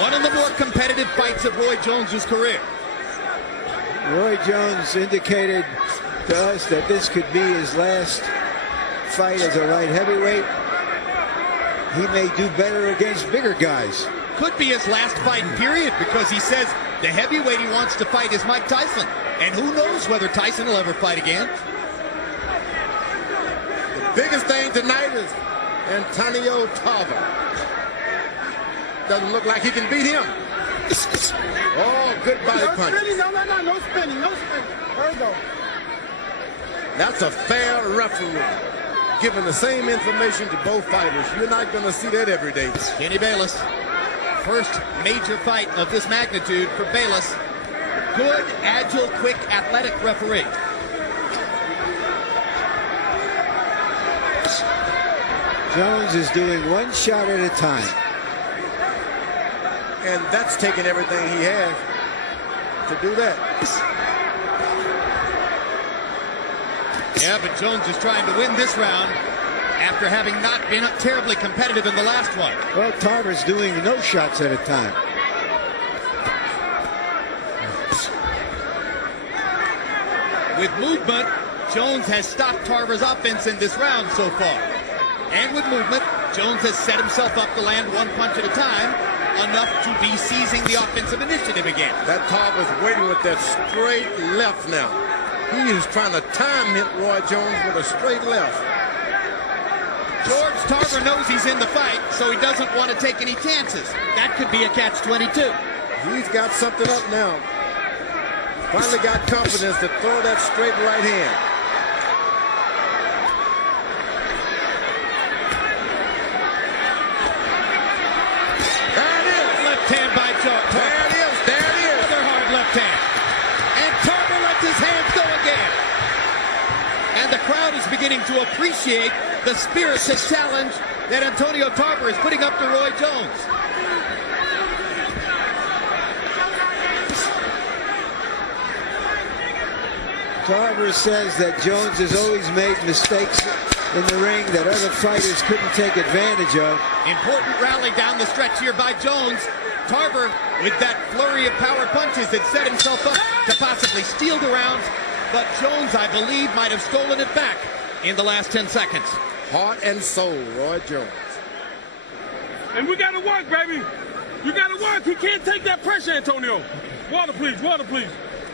One of the more competitive fights of Roy Jones' career. Roy Jones indicated to us that this could be his last fight as a light heavyweight. He may do better against bigger guys. Could be his last fight, period, because he says the heavyweight he wants to fight is Mike Tyson. And who knows whether Tyson will ever fight again. The biggest thing tonight is Antonio Tarver. Doesn't look like he can beat him. Oh, good body punch. No spinning. There we go. That's a fair referee. giving the same information to both fighters. You're not going to see that every day. Kenny Bayless, first major fight of this magnitude for Bayless. Good, agile, quick, athletic referee. Jones is doing one shot at a time. And that's taking everything he has to do that. Yeah, but Jones is trying to win this round after having not been terribly competitive in the last one. Well, Tarver's doing no shots at a time. With movement, Jones has stopped Tarver's offense in this round so far. And with movement, Jones has set himself up to land one punch at a time, enough to be seizing the offensive initiative again. That Tarver's waiting with that straight left now. He is trying to time hit Roy Jones with a straight left. George Tarver knows he's in the fight, so he doesn't want to take any chances. That could be a catch-22. He's got something up now. Finally got confidence to throw that straight right hand. There it is. Left hand by Tarver. There it is. There it is. Another hard left hand. And Tarver lets his hands go again. And the crowd is beginning to appreciate the spirited challenge that Antonio Tarver is putting up to Roy Jones. Tarver says that Jones has always made mistakes in the ring that other fighters couldn't take advantage of. Important rally down the stretch here by Jones. Tarver, with that flurry of power punches, had set himself up to possibly steal the rounds, but Jones, I believe, might have stolen it back in the last 10 seconds. Heart and soul, Roy Jones. And we got to work, baby. You got to work. He can't take that pressure, Antonio. Water, please. Water, please.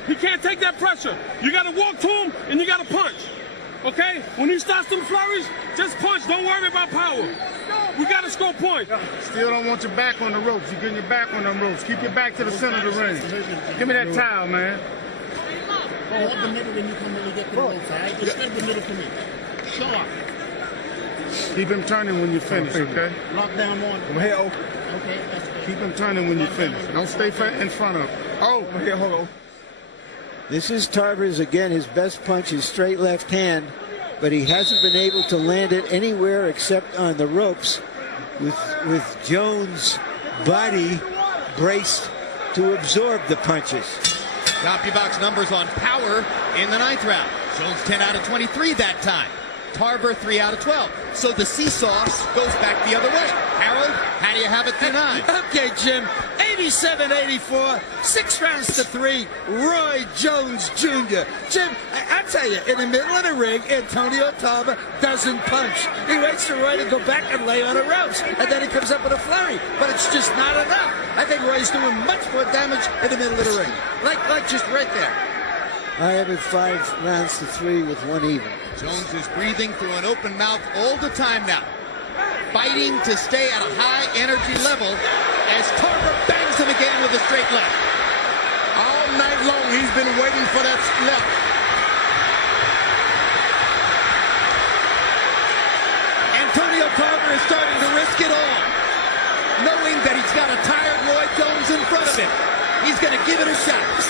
He can't take that pressure. You got to walk to him, and you got to punch. Okay? When he starts them flurries, just punch. Don't worry about power. We got to score points. Still don't want your back on the ropes. You're getting your back on them ropes. Keep your back to the center of the ring. Give me that towel, man. Hold the middle when you come in and get to the ropes, all right? Just step the middle for me. Sharp. Keep him turning when you finish, okay? Lock down one. Hell. Okay, that's good. Keep him turning when you finish. Don't stay in front of him. Oh, here, hold on. This is Tarver's, again, his best punch, his straight left hand, but he hasn't been able to land it anywhere except on the ropes with Jones' body braced to absorb the punches. CompuBox numbers on power in the 9th round. Jones 10 out of 23 that time. Tarver 3 out of 12. So the seesaw goes back the other way. Harold, how do you have it through 9? Okay, Jim. 87-84, 6 rounds to 3. Roy Jones Jr. Jim, I tell you, in the middle of the ring, Antonio Tarver doesn't punch. He waits for Roy to go back and lay on the ropes, and then he comes up with a flurry. But it's just not enough. I think Roy's doing much more damage in the middle of the ring. Like just right there. I have it 5 rounds to 3 with 1 even. Jones is breathing through an open mouth all the time now, fighting to stay at a high energy level as Tarver bangs him again with a straight left. All night long, he's been waiting for that left. Antonio Tarver is starting to risk it all, knowing that he's got a tired Roy Jones in front of him. He's going to give it a shot.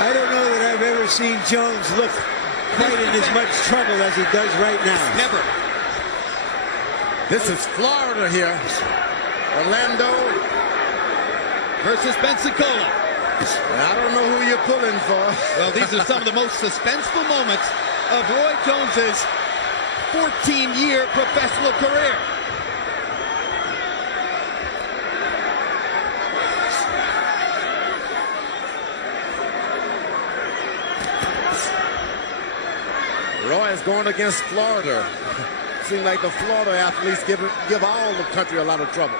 I don't know that I've ever seen Jones look quite in as much trouble as he does right now. Never. This is Florida here. Orlando versus Pensacola. I don't know who you're pulling for. Well, these are some of the most suspenseful moments of Roy Jones's 14-year professional career. Roy is going against Florida. Seems like the Florida athletes give all the country a lot of trouble.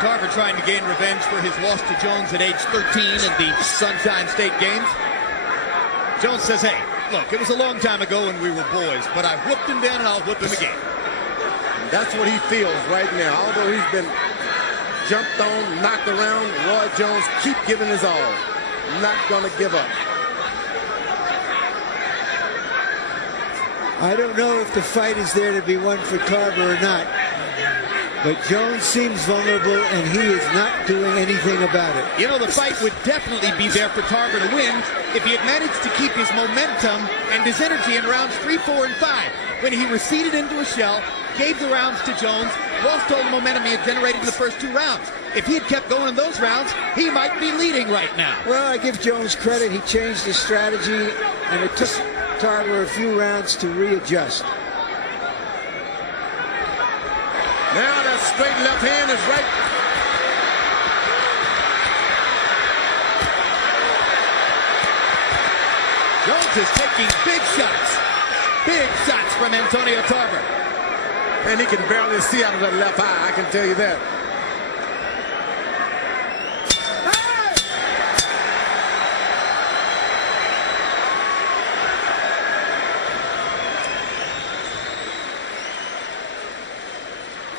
Tarver trying to gain revenge for his loss to Jones at age 13 in the Sunshine State Games. Jones says, hey, look, it was a long time ago when we were boys, but I whooped him then and I'll whoop him again. And that's what he feels right now. Although he's been jumped on, knocked around, Roy Jones keep giving his all. Not going to give up. I don't know if the fight is there to be won for Tarver or not, but Jones seems vulnerable, and he is not doing anything about it. You know, the fight would definitely be there for Tarver to win if he had managed to keep his momentum and his energy in rounds 3, 4, and 5. When he receded into a shell, gave the rounds to Jones, lost all the momentum he had generated in the first 2 rounds. If he had kept going in those rounds, he might be leading right now. Well, I give Jones credit. He changed his strategy, and it took Tarver a few rounds to readjust. Now that straight left hand is right. Jones is taking big shots from Antonio Tarver. And he can barely see out of that left eye, I can tell you that.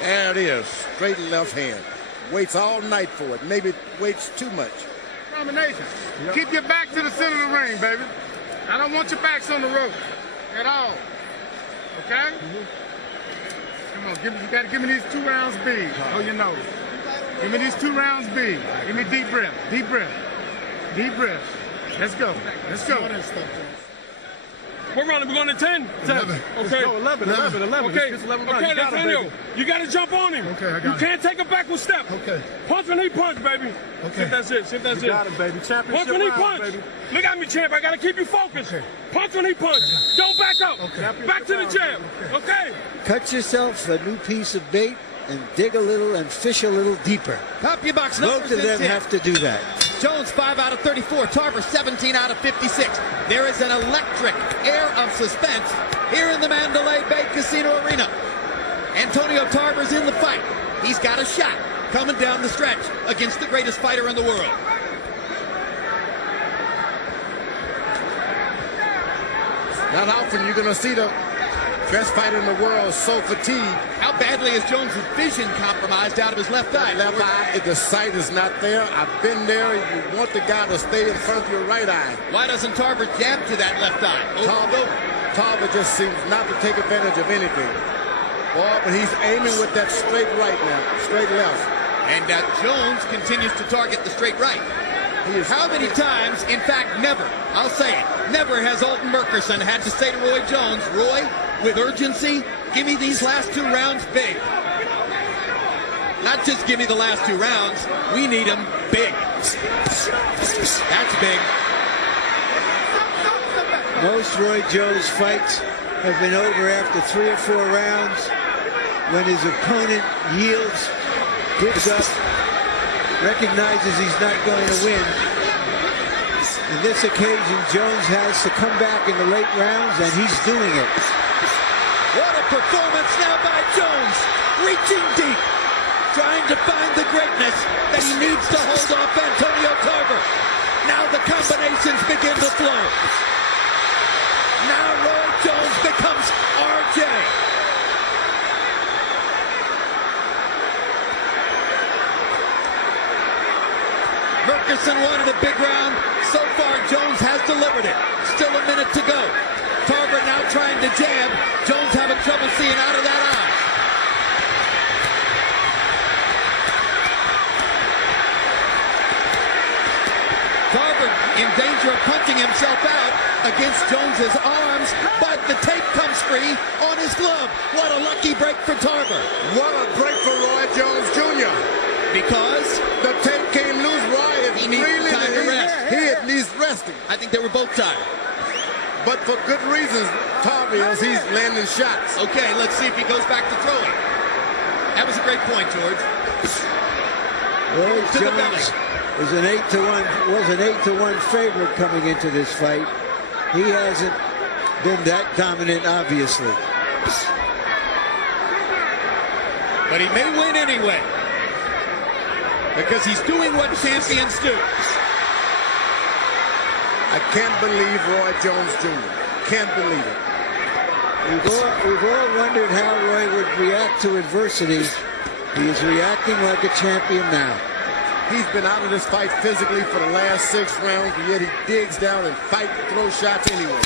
There it is, straight left hand. Waits all night for it, maybe waits too much. Combination. Keep your back to the center of the ring, baby. I don't want your backs on the rope at all. Okay? Come on, you got to give me these 2 rounds big. Oh, your nose. Give me these 2 rounds big. Give me deep breath, deep breath, deep breath. Let's go. Let's go. What round are we going to 10? 11. Okay. No, 11. Okay. It's 11 rounds. Okay, You got it, Nathaniel, baby. you got to jump on him. Okay, I got You it. can't take a backward step. Okay. Punch when he punch, baby. Okay. See if that's it. See if that's You it. got it, baby. Championship Punch when he round, punch. baby. Look at me, champ. I got to keep you focused. Okay. Punch when he punch. Don't back up. Okay. Back to the jab. Okay. Cut yourself a new piece of bait and dig a little and fish a little deeper. Top your box numbers. Both of them have to do that. Jones 5 out of 34, Tarver 17 out of 56. There is an electric air of suspense here in the Mandalay Bay Casino Arena. Antonio Tarver's in the fight. He's got a shot coming down the stretch against the greatest fighter in the world. Not often you're going to see the best fighter in the world so fatigued. How badly is Jones' vision compromised out of his left eye? Left eye, the sight is not there. I've been there. You want the guy to stay in front of your right eye. Why doesn't Tarver jab to that left eye? Tarver just seems not to take advantage of anything. Boy, but he's aiming with that straight right now, straight left. And Jones continues to target the straight right. How many times, in fact, never, I'll say it, never has Alton Murkerson had to say to Roy Jones, Roy, with urgency, give me these last 2 rounds big. Not just give me the last 2 rounds, we need them big. That's big. Most Roy Jones fights have been over after 3 or 4 rounds when his opponent yields, gives up, recognizes he's not going to win. In this occasion, Jones has to come back in the late rounds, and he's doing it. What a performance now by Jones, reaching deep, trying to find the greatness that he needs to hold off Antonio Tarver. Now the combinations begin to flow. Now Roy Jones becomes RJ. Murkerson wanted a big round. So far, Jones has delivered it. Still a minute to go. Tarver now trying to jab. Jones having trouble seeing out of that eye. Tarver in danger of punching himself out against Jones's arms, but the tape comes free on his glove. What a lucky break for Tarver. What a break for Roy Jones Jr. Because the tape came loose, Roy. he needs really time to rest. He needs resting. I think they were both tired. But for good reasons, Tarver is he's landing shots. Okay, let's see if he goes back to throwing. That was a great point, George. Roy To the belly. Jones was an 8-to-1 favorite coming into this fight. He hasn't been that dominant, obviously. But he may win anyway. Because he's doing what champions do. I can't believe Roy Jones Jr. Can't believe it. We've all wondered how Roy would react to adversity. He is reacting like a champion now. He's been out of this fight physically for the last 6 rounds, but yet he digs down and throws shots anyway.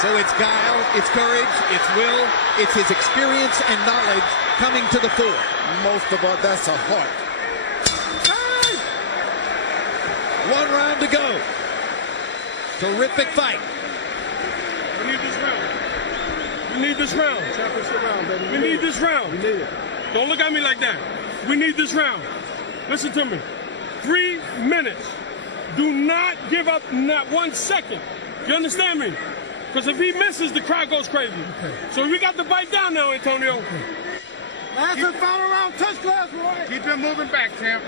So it's guile, it's courage, it's will, it's his experience and knowledge coming to the fore. Most of all, that's a heart. 1 round to go. Terrific fight. We need this round. We need this round. Championship round, baby. We need this round. We need it. Don't look at me like that. We need this round. Listen to me. 3 minutes. Do not give up not 1 second. You understand me? Because if he misses, the crowd goes crazy. Okay. So we got to bite down now, Antonio. Okay. Last and final round, touch glass, Roy. Keep him moving back, champ.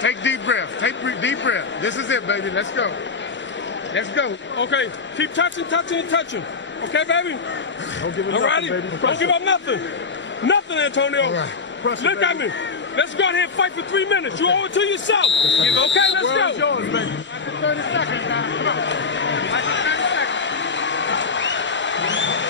Take deep breath. Take deep breath. This is it, baby. Let's go. Let's go. Okay. Keep touching. Okay, baby? Don't give it All nothing, righty? baby. Don't give up nothing. Nothing, Antonio. All right. Pressure, Look at baby. me. Let's go out here and fight for 3 minutes. You owe it to yourself. Okay, let's World's go. yours, baby. 30 seconds, guys. Come on. 30 seconds.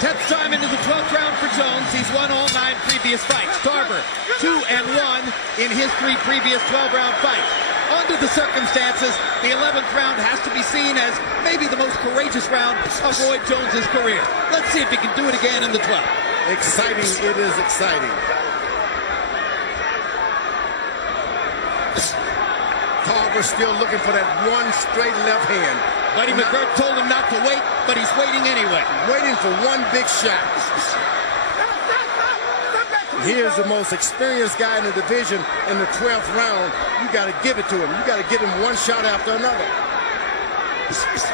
10th time into the 12th round for Jones. He's won all 9 previous fights. Tarver, 2-1 in his 3 previous 12-round fights. Under the circumstances, the 11th round has to be seen as maybe the most courageous round of Roy Jones's career. Let's see if he can do it again in the 12th. Exciting. It is exciting. Tarver still looking for that one straight left hand. Buddy McGirt told him not to wait, but he's waiting anyway. Waiting for one big shot. Here's the most experienced guy in the division in the 12th round. You got to give it to him. You got to give him one shot after another.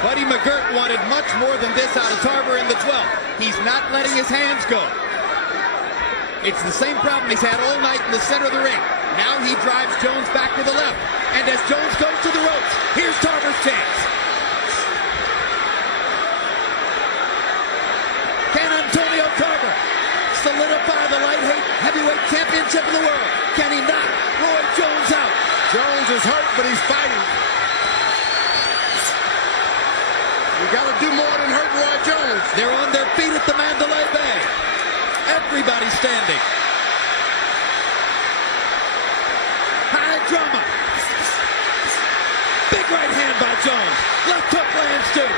Buddy McGirt wanted much more than this out of Tarver in the 12th. He's not letting his hands go. It's the same problem he's had all night in the center of the ring. Now he drives Jones back to the left. And as Jones goes to the ropes, here's Tarver's chance. Can Antonio Tarver solidify the light heavyweight championship of the world? Can he knock Roy Jones out? Jones is hurt, but he's fighting. We got to do more than hurt Roy Jones. They're on their feet at the Mandalay Bay. Everybody's standing. High drama. Big right hand by Jones. Left hook lands too.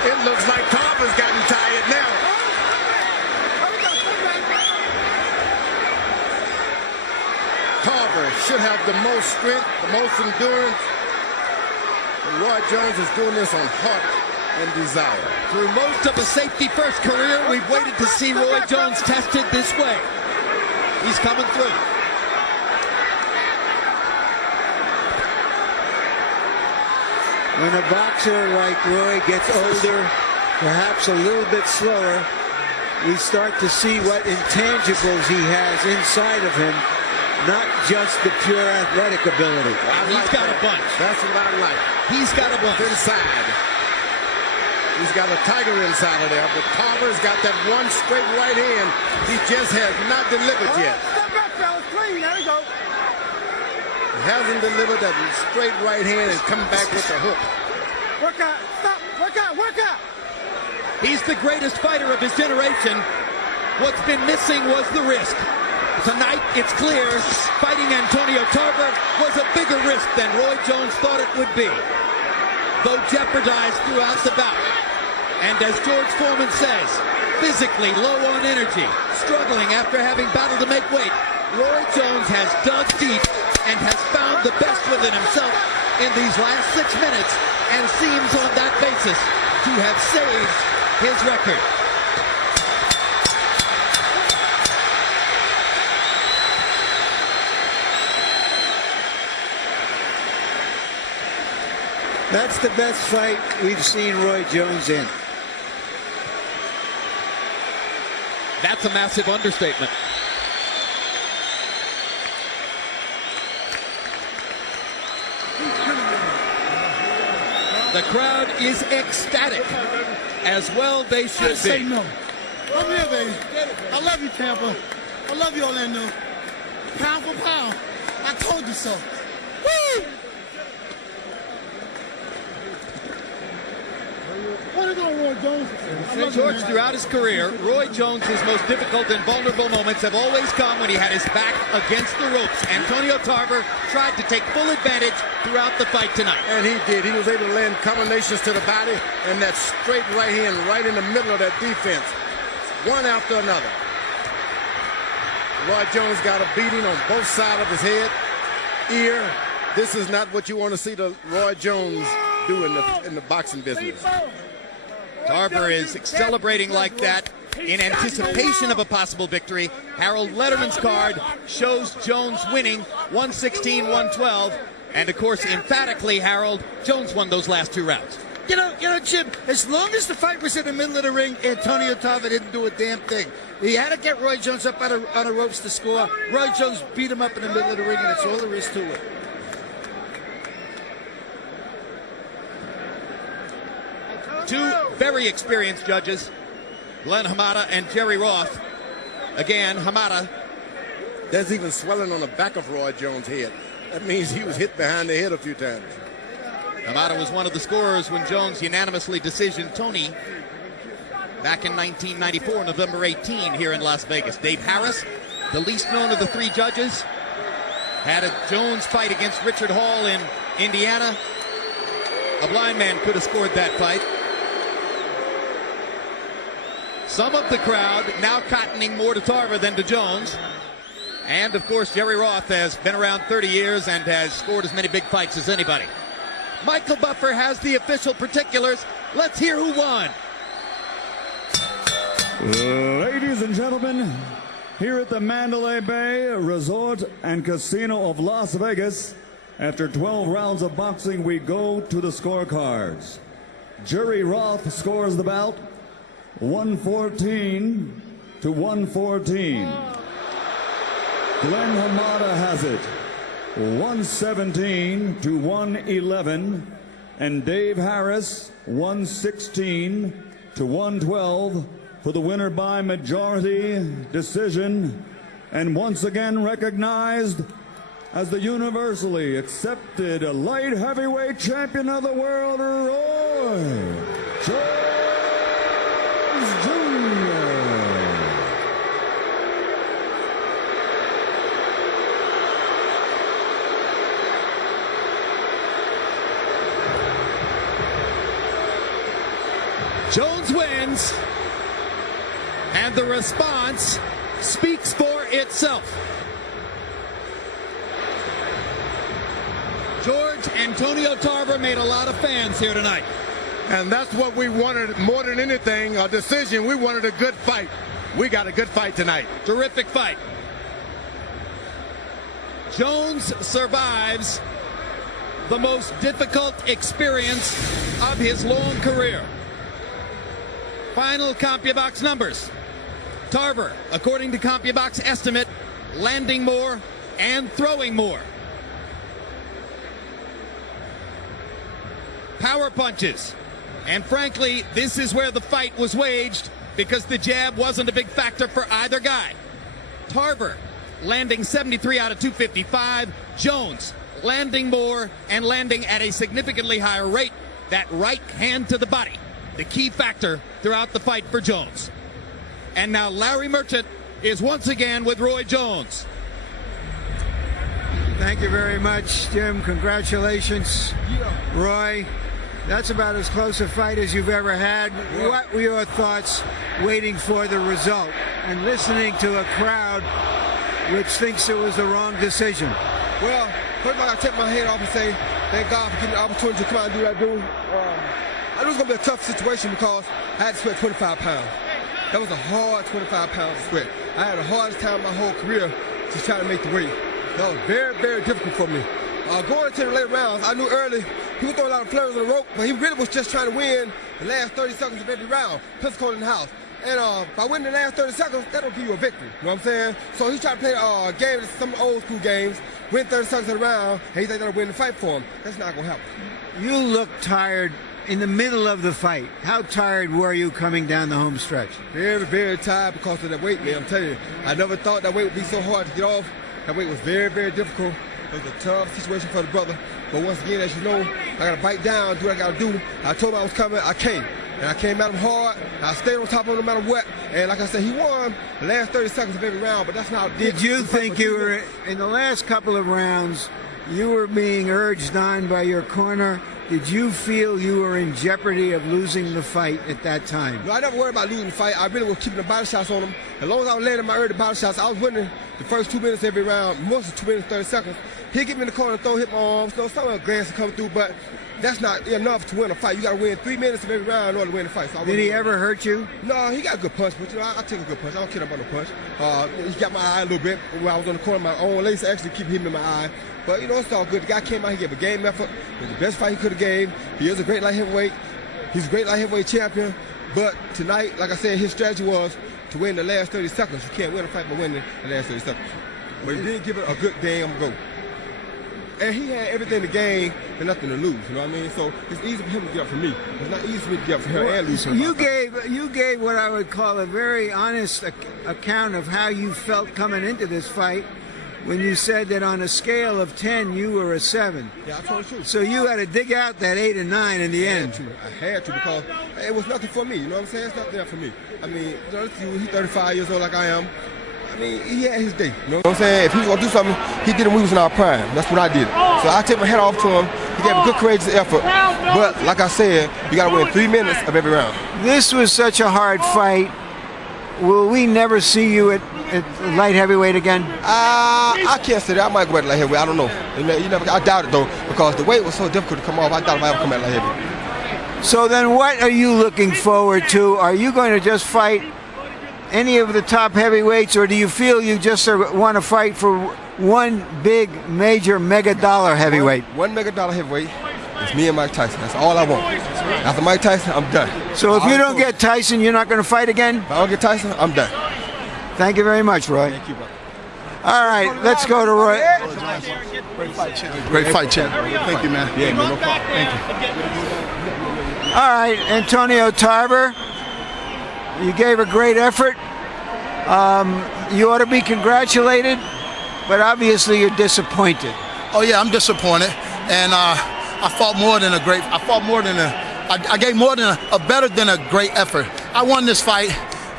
It looks like Tarver's gotten tired now. Tarver should have the most strength, the most endurance. And Roy Jones is doing this on heart and desire. Through most of a safety-first career, we've waited to see Roy Jones tested this way. He's coming through. When a boxer like Roy gets older, perhaps a little bit slower, we start to see what intangibles he has inside of him, not just the pure athletic ability. He's got a bunch. That's what I like. He's got a bunch. Inside. He's got a tiger inside of there, but Tarver's got that one straight right hand. He just has not delivered yet. Step back, fellas, clean. There we go. He hasn't delivered that straight right hand and come back with the hook. Work out. Stop. Work out. Work out. He's the greatest fighter of his generation. What's been missing was the risk. Tonight, it's clear, fighting Antonio Tarver was a bigger risk than Roy Jones thought it would be, though jeopardized throughout the bout. And as George Foreman says, physically low on energy, struggling after having battled to make weight, Roy Jones has dug deep and has found the best within himself in these last 6 minutes and seems on that basis to have saved his record. That's the best fight we've seen Roy Jones in. That's a massive understatement. The crowd is ecstatic, as well they should Say be. no. Come here, baby. I love you, Tampa. I love you, Orlando. Pound for pound. I told you so. Woo! What is on Roy George, throughout his career, Roy Jones's most difficult and vulnerable moments have always come when he had his back against the ropes. Antonio Tarver tried to take full advantage throughout the fight tonight. And he did. He was able to land combinations to the body and that straight right hand right in the middle of that defense. One after another. Roy Jones got a beating on both sides of his head, ear. This is not what you want to see the Roy Jones do in the boxing business. Tarver is celebrating like that in anticipation of a possible victory. Harold Letterman's card shows Jones winning 116-112. And of course, emphatically, Harold, Jones won those last 2 rounds. You know, Jim, as long as the fight was in the middle of the ring, Antonio Tarver didn't do a damn thing. He had to get Roy Jones up on the ropes to score. Roy Jones beat him up in the middle of the ring, and that's all there is to it. Two very experienced judges, Glenn Hamada and Jerry Roth. Again, Hamada. There's even swelling on the back of Roy Jones' head. That means he was hit behind the head a few times. Hamada was one of the scorers when Jones unanimously decisioned Tony back in 1994, November 18, here in Las Vegas. Dave Harris, the least known of the 3 judges, had a Jones fight against Richard Hall in Indiana. A blind man could have scored that fight. Some of the crowd now cottoning more to Tarver than to Jones. And, of course, Jerry Roth has been around 30 years and has scored as many big fights as anybody. Michael Buffer has the official particulars. Let's hear who won. Ladies and gentlemen, here at the Mandalay Bay Resort and Casino of Las Vegas, after 12 rounds of boxing, we go to the scorecards. Jerry Roth scores the bout 114 to 114. Glenn Hamada has it 117 to 111, and Dave Harris 116 to 112 for the winner by majority decision, and once again recognized as the universally accepted light heavyweight champion of the world, Roy Jones Jr. Jones wins, and the response speaks for itself. George, Antonio Tarver made a lot of fans here tonight. And that's what we wanted more than anything, a decision. We wanted a good fight. We got a good fight tonight. Terrific fight. Jones survives the most difficult experience of his long career. Final CompuBox numbers. Tarver, according to CompuBox estimate, landing more and throwing more. Power punches. And frankly, this is where the fight was waged because the jab wasn't a big factor for either guy. Tarver landing 73 out of 255. Jones landing more and landing at a significantly higher rate. That right hand to the body, the key factor throughout the fight for Jones. And now Larry Merchant is once again with Roy Jones. Thank you very much, Jim. Congratulations, Roy. That's about as close a fight as you've ever had. What were your thoughts waiting for the result and listening to a crowd which thinks it was the wrong decision? Well, first of all, I take my head off and say, thank God for giving me the opportunity to come out and do what I do. I knew it was going to be a tough situation because I had to sweat 25 pounds. That was a hard 25 pounds to sweat. I had the hardest time of my whole career just trying to make the weight. That was very, very difficult for me. Going into the later rounds, I knew early he was throwing a lot of flurries on the rope, but he really was just trying to win the last 30 seconds of every round. Pistol in the house. And by winning the last 30 seconds, that don't give you a victory. You know what I'm saying? So he tried to play a game, some old school games, win 30 seconds of the round, and he think that'll win the fight for him. That's not going to happen. You look tired in the middle of the fight. How tired were you coming down the home stretch? Very, very tired because of that weight, man. I'm telling you, I never thought that weight would be so hard to get off. That weight was very, very difficult. It was a tough situation for the brother. But once again, as you know, I got to bite down, do what I got to do. I told him I was coming. I came. And I came at him hard. I stayed on top of him no matter what. And like I said, he won the last 30 seconds of every round, but that's not. Did you think you were, in the last couple of rounds, you were being urged on by your corner? Did you feel you were in jeopardy of losing the fight at that time? No, I never worried about losing the fight. I really was keeping the body shots on him. As long as I was landing my early body shots, I was winning the first 2 minutes every round, most of 2 minutes, 30 seconds. He'd get me in the corner, hit my arms, some of the grass would come through, but that's not enough to win a fight. You got to win 3 minutes of every round in order to win the fight. So did he ever hurt you? No, he got a good punch, but I take a good punch. I don't care about no punch. He got my eye a little bit when I was on the corner. My own lace actually keep hitting me in my eye. But, it's all good. The guy came out, he gave a game effort. It was the best fight he could have gave. He is a great light heavyweight. He's a great light heavyweight champion. But tonight, like I said, his strategy was to win the last 30 seconds. You can't win a fight by winning the last 30 seconds. But he did give it a good damn go. And he had everything to gain and nothing to lose, you know what I mean? So it's easy for him to get up for me. It's not easy for me to get up for him and lose. You gave what I would call a very honest account of how you felt coming into this fight when you said that on a scale of 10 you were a 7. Yeah, I told the truth. So you had to dig out that 8 and 9 in the end. I had to because it was nothing for me, you know what I'm saying? It's not there for me. I mean, he's 35 years old like I am. I mean, he had his day. You know what I'm saying? If he was going to do something, he did it when we was in our prime. That's what I did. So I take my hat off to him. He gave a good, courageous effort. But like I said, you got to win 3 minutes of every round. This was such a hard fight. Will we never see you at light heavyweight again? I can't say that. I might go at light heavyweight. I don't know. I doubt it, though, because the weight was so difficult to come off. I doubt if I ever come at light heavyweight. So then what are you looking forward to? Are you going to just fight any of the top heavyweights, or do you feel you just want to fight for one big, major, mega-dollar heavyweight? One mega-dollar heavyweight is me and Mike Tyson. That's all I want. After Mike Tyson, I'm done. So if you don't get Tyson, you're not going to fight again? If I don't get Tyson, I'm done. Thank you very much, Roy. Thank you, brother. All right, let's go to Roy. Great fight, champ. Great fight, champ. Thank you, man. Yeah, man, no problem. Thank you. All right, Antonio Tarver, you gave a great effort. You ought to be congratulated, but obviously you're disappointed. Oh yeah, I'm disappointed, and I fought more than a great. I gave more than a better than a great effort. I won this fight,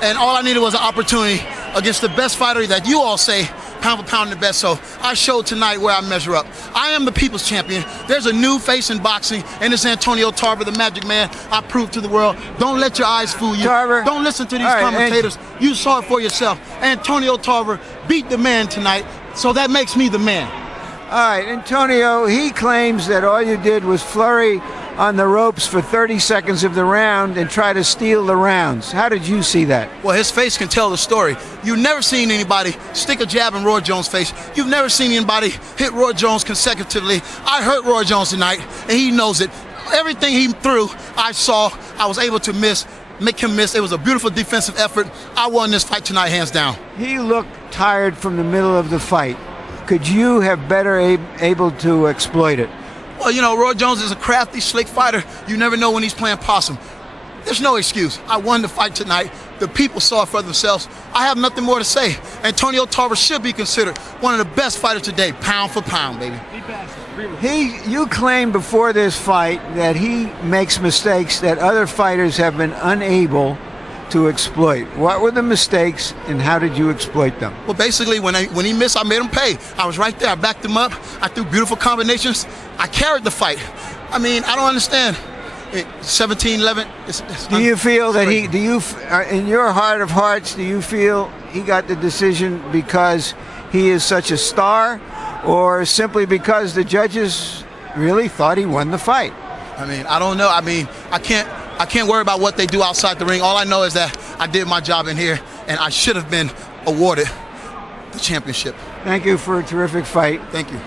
and all I needed was an opportunity against the best fighter that you all say pound for pound the best. So I showed tonight where I measure up. I am the people's champion. There's a new face in boxing, and it's Antonio Tarver, the Magic Man. I proved to the world. Don't let your eyes fool you. Tarver. Don't listen to these commentators. You saw it for yourself. Antonio Tarver beat the man tonight, so that makes me the man. All right, Antonio, he claims that all you did was flurry on the ropes for 30 seconds of the round and try to steal the rounds. How did you see that? Well, his face can tell the story. You've never seen anybody stick a jab in Roy Jones' face. You've never seen anybody hit Roy Jones consecutively. I hurt Roy Jones tonight, and he knows it. Everything he threw, I saw. I was able to make him miss. It was a beautiful defensive effort. I won this fight tonight, hands down. He looked tired from the middle of the fight. Could you have better able to exploit it? Well, Roy Jones is a crafty, slick fighter. You never know when he's playing possum. There's no excuse. I won the fight tonight. The people saw it for themselves. I have nothing more to say. Antonio Tarver should be considered one of the best fighters today, pound for pound, baby. You claimed before this fight that he makes mistakes that other fighters have been unable to exploit. What were the mistakes, and how did you exploit them? Well, basically, when he missed, I made him pay. I was right there. I backed him up. I threw beautiful combinations. I carried the fight. I mean, I don't understand. 17-11. Do you feel that in your heart of hearts, do you feel he got the decision because he is such a star, or simply because the judges really thought he won the fight? I mean, I don't know. I mean, I can't worry about what they do outside the ring. All I know is that I did my job in here, and I should have been awarded the championship. Thank you for a terrific fight. Thank you.